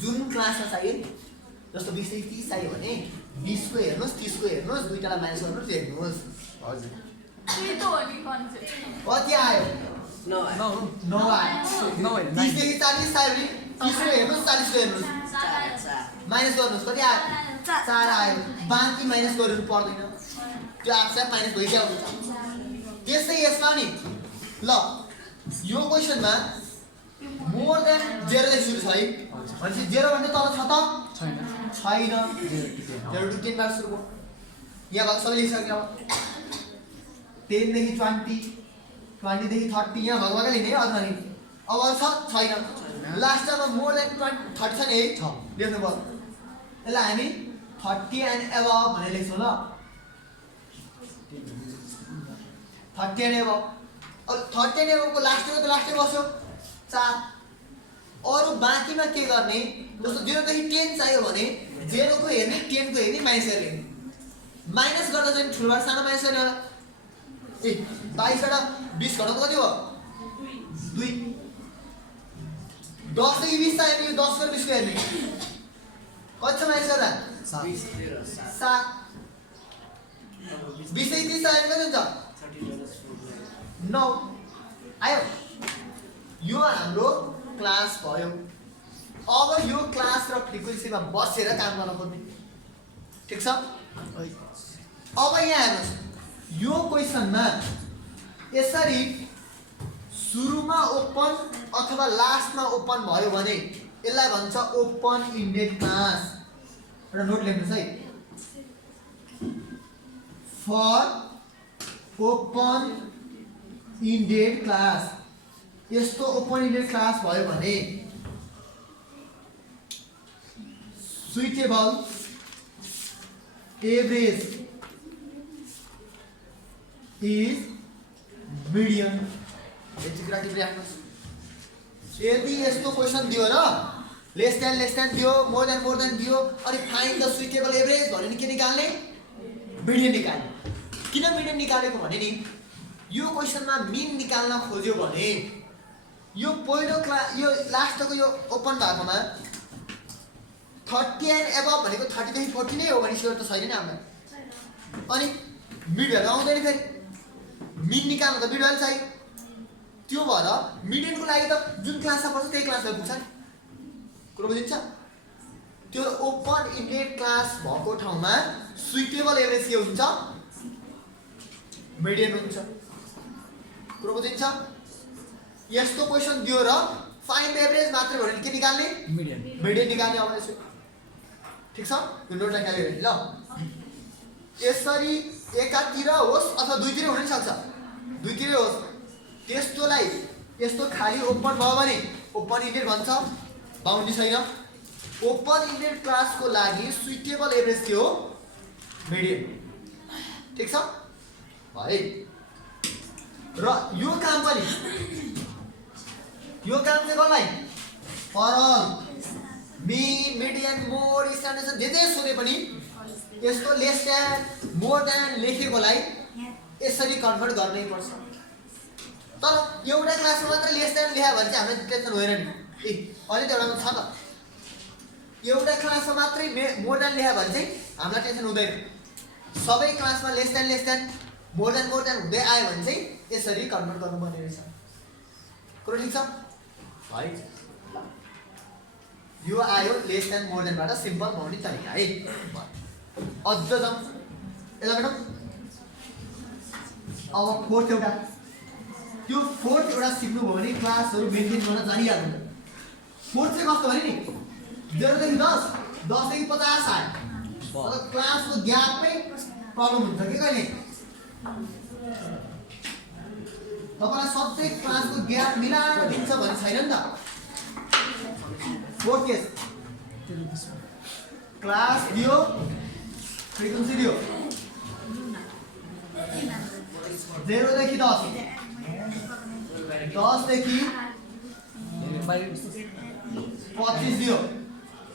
जुन क्लासमा चाहियो नि जस्तो 20 देखि 30 चाहियो भने 20 को हेर्नुहोस् 30 को हेर्नुहोस् दुईटालाई माइनस गर्नुहोस् हेर्नुहोस् हजुर कति आयो 9 9 आयो 9 होइन 30 देखि 40 चाहियो भने 30 को हेर्नुहोस् 40 को हेर्नुहोस् माइनस गर्नुहोस् कति आयो 4 आयो बाँकी माइनस गर्नु पर्दैन त्यो आएको माइनस भइसक्यो त्यस्तै यसमा नि ल यो क्वेसनमा मोर देन 0 देखि सुरु छ है भनेपछि 0 भन्दा तल छ त छैन छैन 0 to 10 बाट सुरु भयो यहाँ भएको सबै लेखिसक्यो 10 देखि 20 20 देखि 30 यहाँ भगभगै लिने है अझ लिने अब छ छैन लास्टमा मोर देन 30 छ नि है लेख्नु पर्यो यसलाई हामी 30 एन्ड एबभ भनेर लेख्छौँ ल 30 एन्ड एबभ अब 30 एन्ड एबभको लास्टको त लास्टै बस्यो 4 अरू बाँकीमा के गर्ने जस्तो 0 देखि 10 चाहियो भने 0 को हेर्ने 10 को हेर्ने माइनस गर्ने माइनस गर्दा चाहिँ ठुलोबाट सानो माइनस गर्ने होला ए 22 बाट 20 घटाउनु कति हो 2 10 देखि 20 चाहियो भने 10 र 20 को हेर्ने कति छ माइनस गर्दा 7 20 देखि 30 चाहियो भने कति हुन्छ 9 आयो यो हाम्रो क्लास भयो अब यो क्लास र फ्रिक्वेन्सीमा बसेर काम गर्न पर्ने ठिक छ अब यहाँ हेर्नुहोस् यो क्वेसनमा यसरी सुरुमा ओपन अथवा लास्टमा ओपन भयो भने यसलाई भन्छ ओपन इन्डेड क्लास र नोट लेख्नुहोस् है फर ओपन इन्डेड क्लास यस्तो ओपन इन्डेड क्लास भयो भने suitable average is medium executive राख्नुहोस् यदि यस्तो क्वेसन दियो र लेस देन दियो मोर देन दियो अनि फाइन्ड द सुइटेबल एभरेज भन्यो नि के निकाल्ने मिडियन निकाल्ने किन मिडियन निकालेको भने नि यो क्वेसनमा मिन निकाल्न खोज्यो भने यो पहिलो यो लास्टको यो ओपन भएकोमा 30 एन्ड एबभ भनेको 30 देखि 40 नै हो भने स्योर त छैन नि हामीलाई अनि मिड भ्यालु आउँदैन फेरि मिन निकाल्नु त मिड भ्यालु चाहियो त्यो भएर मिडियनको लागि त जुन क्लासमा पर्छ त्यही क्लासमा पुग्छ नि कुरो बुझिन्छ त्यो ओपन इन्डेड क्लास भएको ठाउँमा सुइटेबल एभरेज के हुन्छ मिडियन हुन्छ कुरो बुझिन्छ यस्तो क्वेसन दियो र फाइन्ड एभरेज मात्र भयो भने के निकाल्ने मिडियन निकाल्ने अब यसो ठीक छ यो नोट निकाल्यो ल यसरी एकातिर होस् अथवा दुईतिर हुन सक्छ दुईतिरै होस् त्यस्तोलाई यस्तो खाली ओपन भयो भने ओपन इन्डेड भन्छ बाउन्ड्री छैन ओपन इन्डेड क्लासको लागि सुइटेबल एभरेज के हो मिडियन ठीक छ है र यो काम पनि यो काम चाहिँ कसलाई परल मिन मिडियन मोड स्ट्यान्डर्ड जे सोधे पनि यसको लेस देन मोर देन लेखेकोलाई यसरी कन्भर्ट गर्नै पर्छ तर एउटा क्लासमा मात्र लेस देन लेखा भने चाहिँ हामीलाई टेन्सन होइन नि ए अहिले त एउटामा छ त एउटा क्लासमा मात्रै मोर देन लेखा भने चाहिँ हामीलाई टेन्सन हुँदैन सबै क्लासमा लेस देन मोर देन हुँदै आयो भने चाहिँ यसरी कन्भर्ट गर्नुपर्ने रहेछ कुरो ठिक छ है यो आयो लेस देन मोर देनबाट सिम्पल बनाउने तरिका है अझ जाउँ यसलाई म्याडम अब फोर्थ एउटा त्यो फोर्थ एउटा सिक्नुभयो भने क्लासहरू मेन्टेन गर्न जानिहाल्नु फोर्थ चाहिँ कस्तो भने नि 0 देखि 10 10 देखि 50 आयो अब क्लासको ग्यापमै प्रब्लम हुन्छ कि कहिले तपाईँलाई सधैँ क्लासको ग्याप मिलाएर दिन्छ भने छैन नि त फोर्थ केस क्लास दियो फ्रिक्वेन्सी दियो 0 देखि 10 10 देखि 25 दियो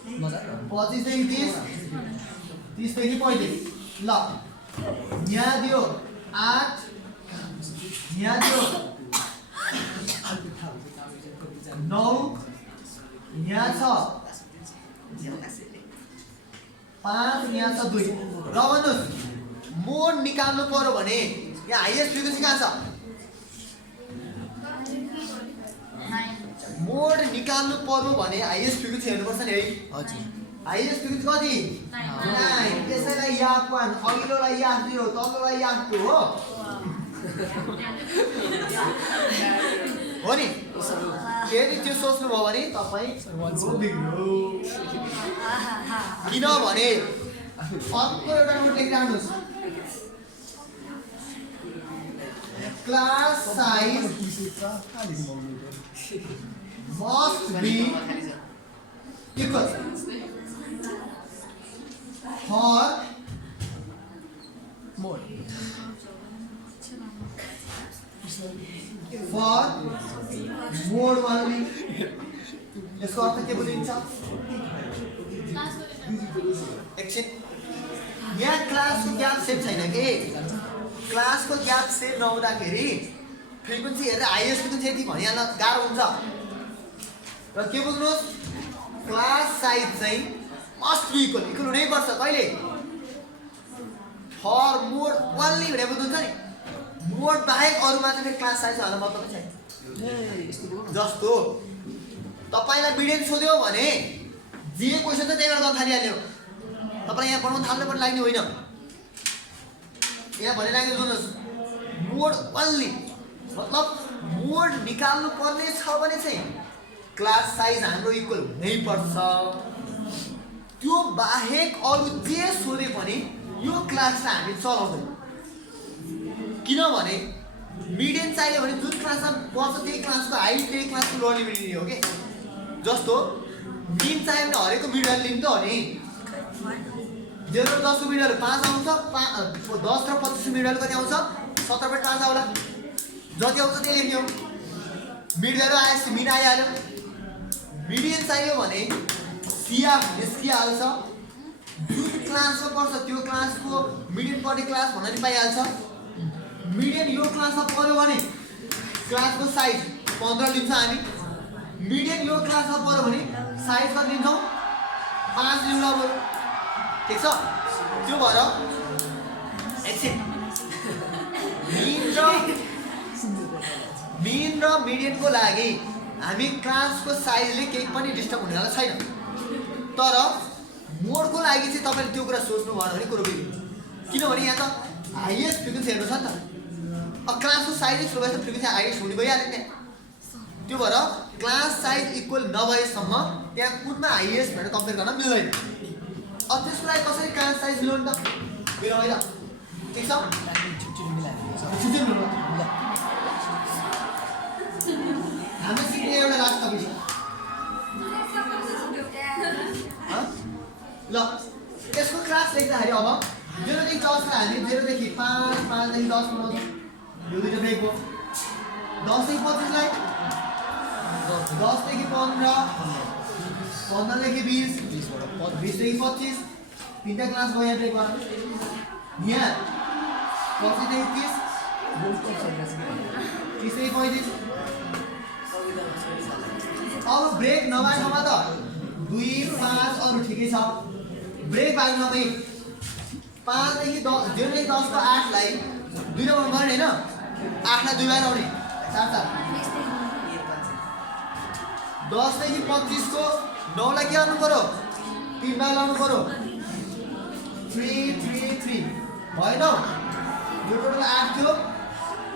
25 देखि 30 30 देखि 35 ल यहाँ दियो 8 यहाँ दियो 9 यहाँ छ 5 यहाँ छ 2 र भन्नुहोस् मोड निकाल्नु पर्यो भने यहाँ हाइएस्ट फ्रिक्वेन्सी कहाँ छ मोड निकाल्नु पर्यो भने हाइएस्ट फ्रिक्वेन्सी हेर्नुपर्छ नि है हजुर हाइएस्ट फ्रिक्वेन्सी कति 9 यसैलाई याद 1 अघिल्लोलाई याद 0 तल्लोलाई याद 2 हो हो नि यदि त्यो सोच्नुभयो भने तपाईँ किनभने अर्को एउटा नोट लेखिराख्नुहोस् class size must be equal for mode mode only यसको अर्थ के बुझिन्छ एकछिन यहाँ क्लासको ग्याप सेभ छैन कि क्लासको ग्याप सेभ नहुँदाखेरि फ्रिक्वेन्सी हेरेर हाइएस्ट फ्रिक्वेन्सी यति भनिहाल्न गाह्रो हुन्छ र के बुझ्नुहोस् क्लास साइज चाहिँ मस्ट बी इक्वल हुनैपर्छ कहिले फर मोड ओन्ली भनेर बुझ्नुहुन्छ नि मोड बाहेक अरूमा चाहिँ क्लास साइज हाल्न मतलब छैन जस्तो तपाईँलाई मिडियन सोध्यो भने जे क्वेसन छ त्यही गर्न थालिहाल्यो तपाईँलाई यहाँ पढाउनु थाल्नु पनि लाग्ने होइन यहाँ भने लाग्ने सुन्नुहोस् मोड ओन्ली मतलब मोड निकाल्नु पर्ने छ भने चाहिँ क्लास साइज हाम्रो इक्वल हुनैपर्छ त्यो बाहेक अरू जे सोधे पनि यो क्लासलाई हामी चलाउँदैन किनभने मिडियन चाहियो भने जुन क्लासमा पर्छ त्यही क्लासको हाइट त्यही क्लासको लोअर लिमिट लिने हो कि जस्तो मिन चाहियो भने हरेको मिडल लिनु त हो नि 0 र 10 को मिडल 5 आउँछ 10 र 25 मिडल कति आउँछ 17.5 आउला जति आउँछ त्यही लेख्ने हो मिडल आएपछि मिन आइहाल्यो मिडियन चाहियो भने सिआफ निस्किहाल्छ जुन क्लासमा पर्छ त्यो क्लासको मिडियन पर्ने क्लास भन्न नि पाइहाल्छ मिडियन यो क्लासमा पर्यो भने क्लासको साइज 15 लिन्छ हामी मिडियन यो क्लासमा पर्यो भने साइज कति लिन्छौँ 5 लिउँला बरु ठिक छ त्यो भएर एकछिन मिन र मिडियनको लागि हामी क्लासको साइजले केही पनि डिस्टर्ब हुनेवाला छैन तर मोडको लागि चाहिँ तपाईँले त्यो कुरा सोच्नु भएन भने कुरो बिग्रिन्छ किनभने यहाँ त हाइएस्ट फ्रिक्वेन्सी हेर्नु छ नि त अब क्लासको साइज ठुलो भएछ फ्रिक्वेन्सी हाइएस्ट हुने गइहाल्यो नि त्यो भएर क्लास साइज इक्वल नभएसम्म त्यहाँ कुनमा हाइएस्ट भनेर कम्पेयर गर्न मिल्दैन अब त्यसको लागि कसरी क्लास साइज मिलाउनु त मेरो होइन ठिक छ छुट्टै मिलाउनु हाम्रो सिक्ने एउटा लास्ट टपिक छ ल यसको क्लास लेख्दाखेरि अब 0 देखि 10 लाई हामी 0 देखि 5 5 देखि 10 बनाउँछौँ यो दुईटा ब्रेक भयो 10 देखि 25 लाई 10 देखि 15 15 देखि 20 20 देखि 25 तीनटा क्लास भयो यहाँ ब्रेक गर्न यहाँ 25 देखि 30 30 देखि 35 अब ब्रेक नभएकोमा त 2 5 अरु ठिकै छ ब्रेक भएकोमा पनि 5 देखि 10 0 देखि 10 को 8 लाई 2 मा गर्ने हैन 8 लाई 2 बार आउने 4 4 10 देखि 25 को 9 लाई के गर्नु पर्यो 3 बार लाउनु पर्यो 3 3 3 भएन यो टोटल 8 थियो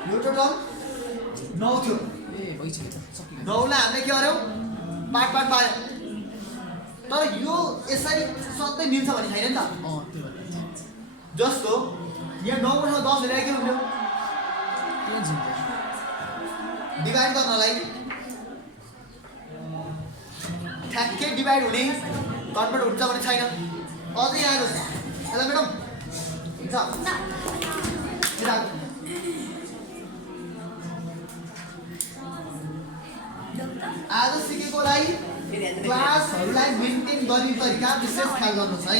यो टोटल 9 थियो ए भइसक्यो सकियो 9 लाई हामीले के गर्यौ पार्ट पार्ट पायो तर यो यसरी सधैँ मिल्छ भन्ने छैन नि त त्यो भन्छ जस्तो यहाँ 9 को ठाउँमा 10 ल्याए के हुन्थ्यो डिभाइड गर्नलाई ठ्याक्कै डिभाइड हुने कन्भर्ट हुन्छ भने छैन अझै यहाँ हेर्नुहोस् हेलो म्याडम हुन्छ आज सिकेकोलाई क्लासहरूलाई मेन्टेन गर्ने तरिका विशेष ख्याल गर्नुहोस् है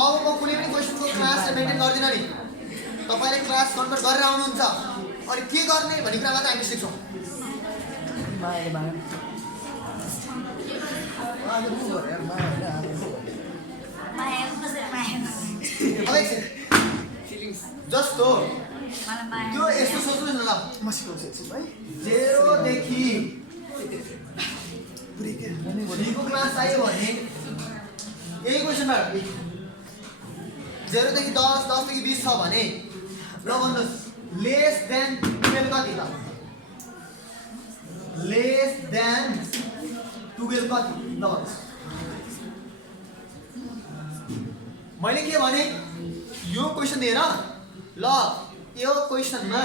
अब म कुनै पनि क्वेसनको क्लास मेन्टेन गर्दिनँ नि तपाईँले क्लास कन्भर्ट गरेर आउनुहुन्छ अनि के गर्ने भन्ने कुरा मात्रै हामी सिक्छौँ मायाले माया आज को गरे यार माया अब एकछिन जस्तो त्यो यस्तो सोच्नुहोस् न ल म सिकाउँछु भाइ 0 देखि को क्लास आयो भने यही क्वेसनबाट 0 देखि 10 10 देखि 20 छ भने ल भन्नुहोस् लेस देन 12 कति त लेस देन 12 कति ल भन्नुहोस् मैले के भने यो क्वेसन दिएर ल यो क्वेसनमा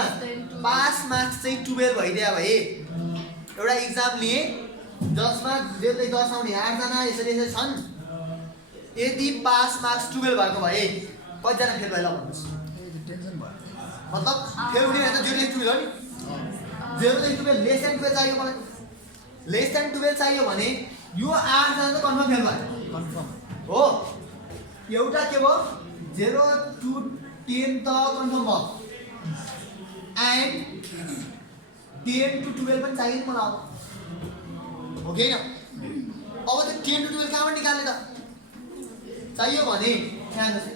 पास मार्क्स चाहिँ 12 भइदिया भए एउटा इक्जाम लिए जसमा 0 देखि 10 आउने 8 जना यसरी यसरी छन् यदि पास मार्क्स 12 भएको भए कतिजना फेल भयो ल भन्नुहोस् टेन्सन भयो मतलब फेल हुने भने त 0 देखि 12 हो नि 0 देखि 12 लेस देन 12 चाहियो मलाई लेस देन 12 चाहियो भने यो 8 जना त कन्फर्म फेल भयो कन्फर्म हो एउटा के भयो 0 टु 10 त कन्फर्म भयो एन्ड 10 टु 12 पनि चाहियो नि मलाई हो कि हैन अब त्यो 10 टु 12 कहाँबाट निकाल्ने त चाहियो भने यहाँ हेर्नुहोस्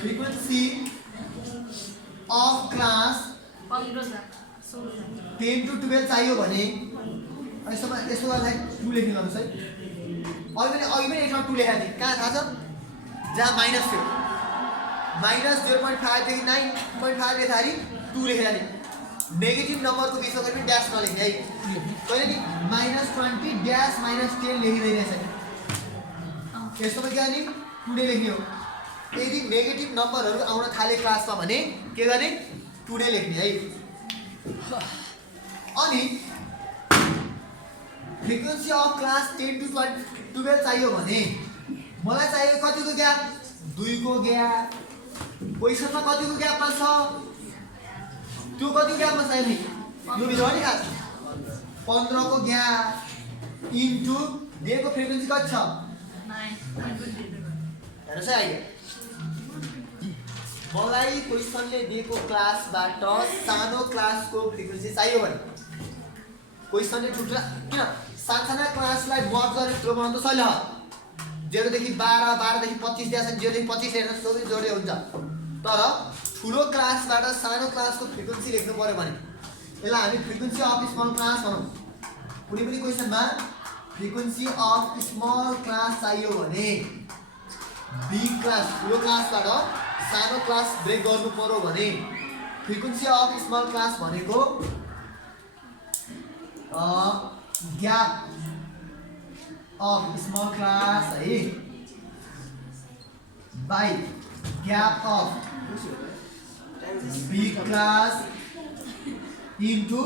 फ्रिक्वेन्सी अफ क्लास 10 टु 12 चाहियो भने यसोमा यसो गर्दा 2 लेख्नु गर्नुहोस् है अघि पनि यसमा 2 लेखा थिएँ कहाँ थाहा छ जहाँ माइनस थियो माइनस 0.5 देखि 9.5 लेख्दाखेरि 2 लेखेर नि नेगेटिभ नम्बरको विषयमा पनि ड्यास नलेख्ने है कहिले नि -20 ड्यास -10 लेखिँदैन यसरी यस्तोमा के गर्ने 2 नै लेख्ने हो यदि नेगेटिभ नम्बरहरू आउन थाले क्लासमा भने के गर्ने 2 नै लेख्ने है अनि फ्रिक्वेन्सी अफ क्लास 10 टु 12 चाहियो भने मलाई चाहियो कतिको ग्याप 2 को ग्याप क्वेसनमा कतिको ग्यापमा छ त्यो कतिको ग्यापमा छ नि यो भित्र हो नि खास 15 को ग्याप इन्टु दिएको फ्रिक्वेन्सी कति छ 9 हेर्नुहोस् है अहिले मलाई क्वेसनले दिएको क्लासबाट सानो क्लासको फ्रिक्वेन्सी चाहियो भने क्वेसनले ठुल्ठुला किन सानसाना क्लासलाई मर्ज गरेर ठुलो बनाउनु त सजिलो हो 0 देखि 12 12 देखि 25 दिएको छ 0 देखि 25 हेर्न सबै जोडे हुन्छ तर ठुलो क्लासबाट सानो क्लासको फ्रिक्वेन्सी लेख्नु पर्यो भने यसलाई हामी फ्रिक्वेन्सी अफ स्मल क्लास भनौँ कुनै पनि क्वेसनमा फ्रिक्वेन्सी अफ स्मल क्लास चाहियो भने बिग क्लास ठुलो क्लासबाट सानो क्लास ब्रेक गर्नु पर्यो भने फ्रिक्वेन्सी अफ स्मल क्लास भनेको ग्याप अफ स्मल क्लास है by gap of big class into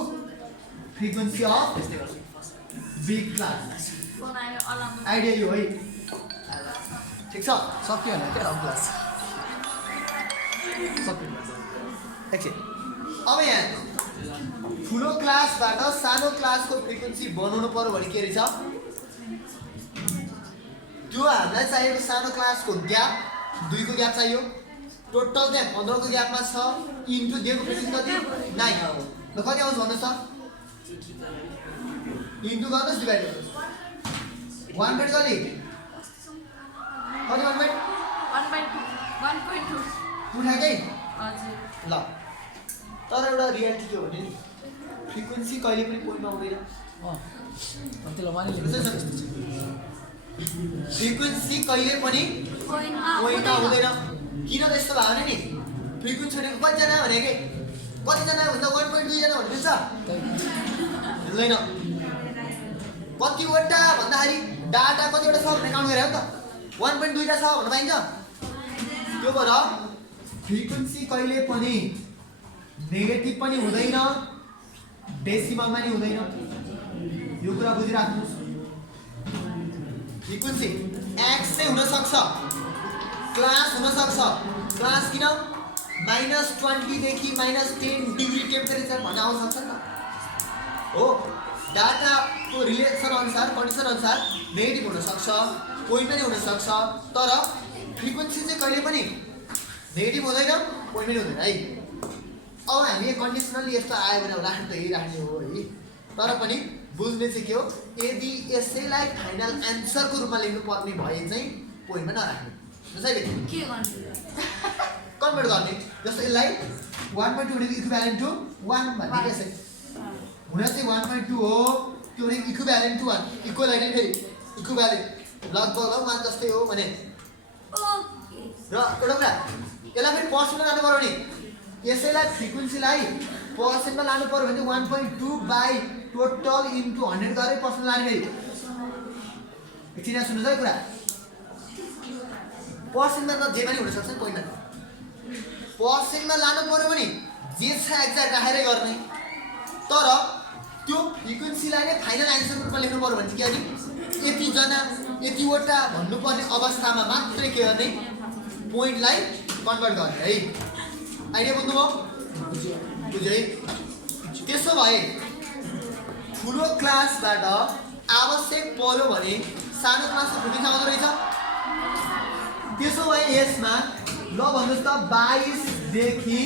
frequency of big class idea यो है ठिक छ सक्यो भने क्या क्लास एकछिन अब यहाँ ठुलो क्लासबाट सानो क्लासको फ्रिक्वेन्सी बनाउनु पर्यो भने के रहेछ त्यो हामीलाई चाहिएको सानो क्लासको ग्याप 2 को ग्याप चाहियो टोटल त्यहाँ 15 को ग्यापमा छ इन्टु दिएको फ्रिक्वेन्सी कति 9 ल कति आउँछ भन्नुहोस् त इन्टु गर्नुहोस् डिभाइड गर्नुहोस् 1 कति कति 1/2 उठाएकै हजुर ल तर एउटा रियालिटी के हो भने नि फ्रिक्वेन्सी कहिले पनि पोइन्टमा हुँदैन फ्रिक्वेन्सी कहिले पनि पोइन्टमा हुँदैन किन त यस्तो भयो भने नि फ्रिक्वेन्सी भनेको कतिजना भनेको कतिजना भन्दा 1.2 जना भन्नुहुन्छ हुँदैन कतिवटा भन्दाखेरि डाटा कतिवटा छ भने काउन्ट गरेर हो त 1.2 टा छ भन्न पाइन्छ त्यो भएर फ्रिक्वेन्सी कहिले पनि नेगेटिभ पनि हुँदैन डेसिमलमा नि हुँदैन यो कुरा बुझिराख्नुहोस् फ्रिक्वेन्सी एक्स चाहिँ हुन सक्छ क्लास हुन सक्छ क्लास किन -20 देखि -10 डिग्री टेम्परेचर भन्ने आउन सक्छ नि त हो डाटाको रिलेसन अनुसार कन्डिसन अनुसार नेगेटिभ हुन सक्छ पोइन्ट पनि हुन सक्छ तर फ्रिक्वेन्सी चाहिँ कहिले पनि नेगेटिभ हुँदैन पोइन्ट पनि हुँदैन है अब हामी कन्डिसनली यस्तो आयो भने राख्नु त यही राख्ने हो है तर पनि बुझ्ने चाहिँ के हो यदि यसैलाई फाइनल एन्सरको रूपमा लेख्नु पर्ने भए चाहिँ पोइन्टमा नराख्ने के गर्नु कन्भर्ट गर्ने जस्तो यसलाई 1.2 भनेको इक्विभ्यालेन्ट टु 1 भन्ने यसै हुन चाहिँ 1.2 हो त्यो भनेको इक्विभ्यालेन्ट टु 1 इक्वल होइन फेरि इक्विभ्यालेन्ट लगभग 1 जस्तै हो भने र एउटा कुरा यसलाई फेरि पर्सेन्टमा लानु पर्यो नि यसैलाई फ्रिक्वेन्सीलाई पर्सेन्टमा लानु पर्यो भने 1.2 बाई टोटल इन्टु 100 गरेर पर्सेन्ट लाने फेरि एकछिन यहाँ सुन्नुहोस् है कुरा पर्सेन्टमा त जे पनि हुनसक्छ नि पोइन्टमा पर्सेन्टमा लानु पर्यो भने जे छ एक्ज्याक्ट राखेरै गर्ने तर त्यो फ्रिक्वेन्सीलाई नै फाइनल एन्सरको रूपमा लेख्नु पर्यो भने चाहिँ के गर्ने यतिजना यतिवटा भन्नुपर्ने अवस्थामा मात्रै के गर्ने पोइन्टलाई कन्भर्ट गर्ने है आइडिया बुझ्नुभयो बुझ्यो है त्यसो भए ठुलो क्लासबाट आवश्यक पर्यो भने सानो क्लासको फ्रिक्वेन्सी आउँदो रहेछ त्यसो भए यसमा ल भन्नुहोस् त 22 देखि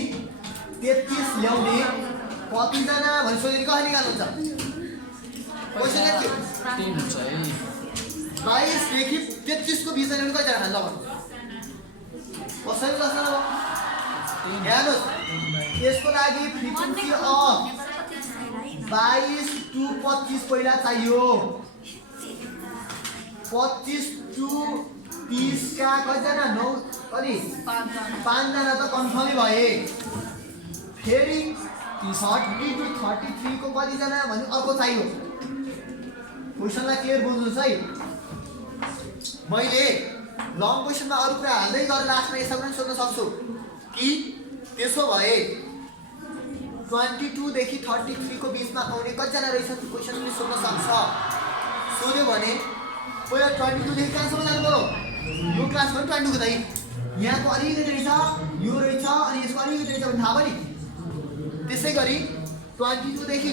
33 ल्याउने कतिजना भनि सोधेर कसरी निकाल्नुहुन्छ क्वेसन के 22 देखि 33 को बीचमा ल्याउने कतिजना खान्छ भन्नु कसरी लस्न अब हेर्नुहोस् यसको लागि फ्रिक्वेन्सी अफ 22 टु 25 पहिला चाहियो 25 टु 30 का कतिजना 9 कति 5 जना त कन्फर्मै भए फेरि 30 टु 33 को कतिजना भने अर्को चाहियो क्वेसनलाई क्लियर बुझ्नुहोस् है मैले लङ क्वेसनमा अरू कुरा हाल्दै गरेर लास्टमा यसो पनि सोध्न सक्छु कि त्यसो भए 22 देखि 33 को बीचमा आउने कतिजना रहेछ त्यो क्वेसन पनि सोध्न सक्छ सोध्यो भने पहिला 22 देखि कहाँसम्म जानु पर्यो यो क्लासमा 22 को त यहाँको अलिकति रहेछ यो रहेछ अनि यसको अलिकति रहेछ भने थाहा भयो नि त्यसै गरी 22 देखि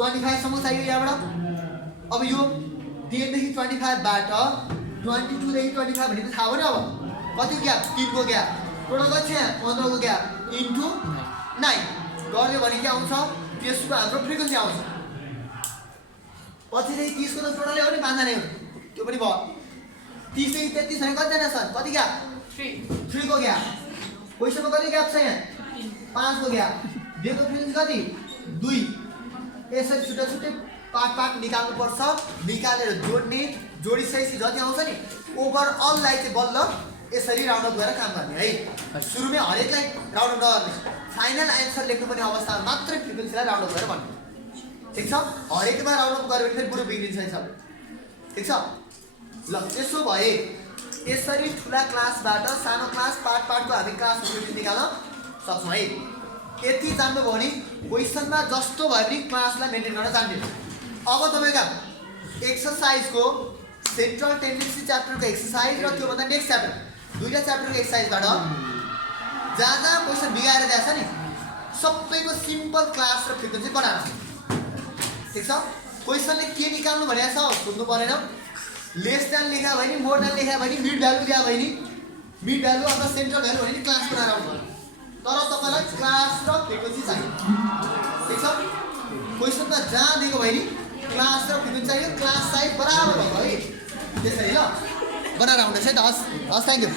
25 सम्म चाहियो यहाँबाट अब यो 10 देखि 25 बाट 22 देखि 25 भने त थाहा भयो नि अब कति ग्याप 3 को ग्याप टोटल कति छ 15 को ग्याप इन्टु 9 गर्यो भने के आउँछ त्यसको हाम्रो फ्रिक्वेन्सी आउँछ पछि चाहिँ 30 को त टोटलै हो नि 5 जना हो त्यो पनि भयो 30 देखि 33 भने कतिजना छन् कति ग्याप 3 को ग्याप क्वेसनमा कति ग्याप छ यहाँ 5 को ग्याप दिएको फ्रिक्वेन्सी कति 2 यसरी छुट्टा छुट्टै पार्ट निकाल्नु पर्छ निकालेर जोड्ने जोडिसकेपछि जति आउँछ नि ओभरअललाई चाहिँ बल्ल यसरी राउन्ड अप गरेर काम गर्ने है सुरुमै हरेकलाई राउन्ड अप नगर्ने फाइनल एन्सर लेख्नुपर्ने अवस्थामा मात्रै फ्रिक्वेन्सीलाई राउन्ड अप गरेर भन्ने ठिक छ हरेकमा राउन्ड अप गऱ्यो भने फेरि पुरो बिग्रिन्छ सब ठिक छ ल त्यसो भए यसरी ठुला क्लासबाट सानो क्लास पार्टको हामी क्लास निकाल्न सक्छौँ है यति जान्नुभयो भने क्वेसनमा जस्तो भए पनि क्लासलाई मेन्टेन गर्न जान्ने अब तपाईँका एक्सर्साइजको सेन्ट्रल टेन्डेन्सी च्याप्टरको एक्सर्साइज र त्योभन्दा नेक्स्ट च्याप्टर दुईवटा च्याप्टरको एक्सर्साइजबाट जहाँ क्वेसन बिगाएर दिएको छ नि सबैको सिम्पल क्लास र फ्रिक्वेन्सी बनाएर ठिक छ। क्वेसनले के निकाल्नु भनेको छ सोध्नु परेन। लेस देन लेखा भयो नि मोर देन लेखा भयो नि मिड भ्यालु दिया भयो नि मिड भ्यालु अथवा सेन्ट्रल भ्यालु भने नि क्लास बनाएर आउनु पर्यो। तर तपाईँलाई क्लास र फ्रिक्वेन्सी चाहियो ठिक छ। क्वेसनमा जहाँ दिएको भयो नि क्लास र फ्रिक्वेन्सी चाहियो। क्लास साइज बराबर भएको है त्यसरी ल बनाएर आउनुहोस् है त। हस् हस् थ्याङ्क यू।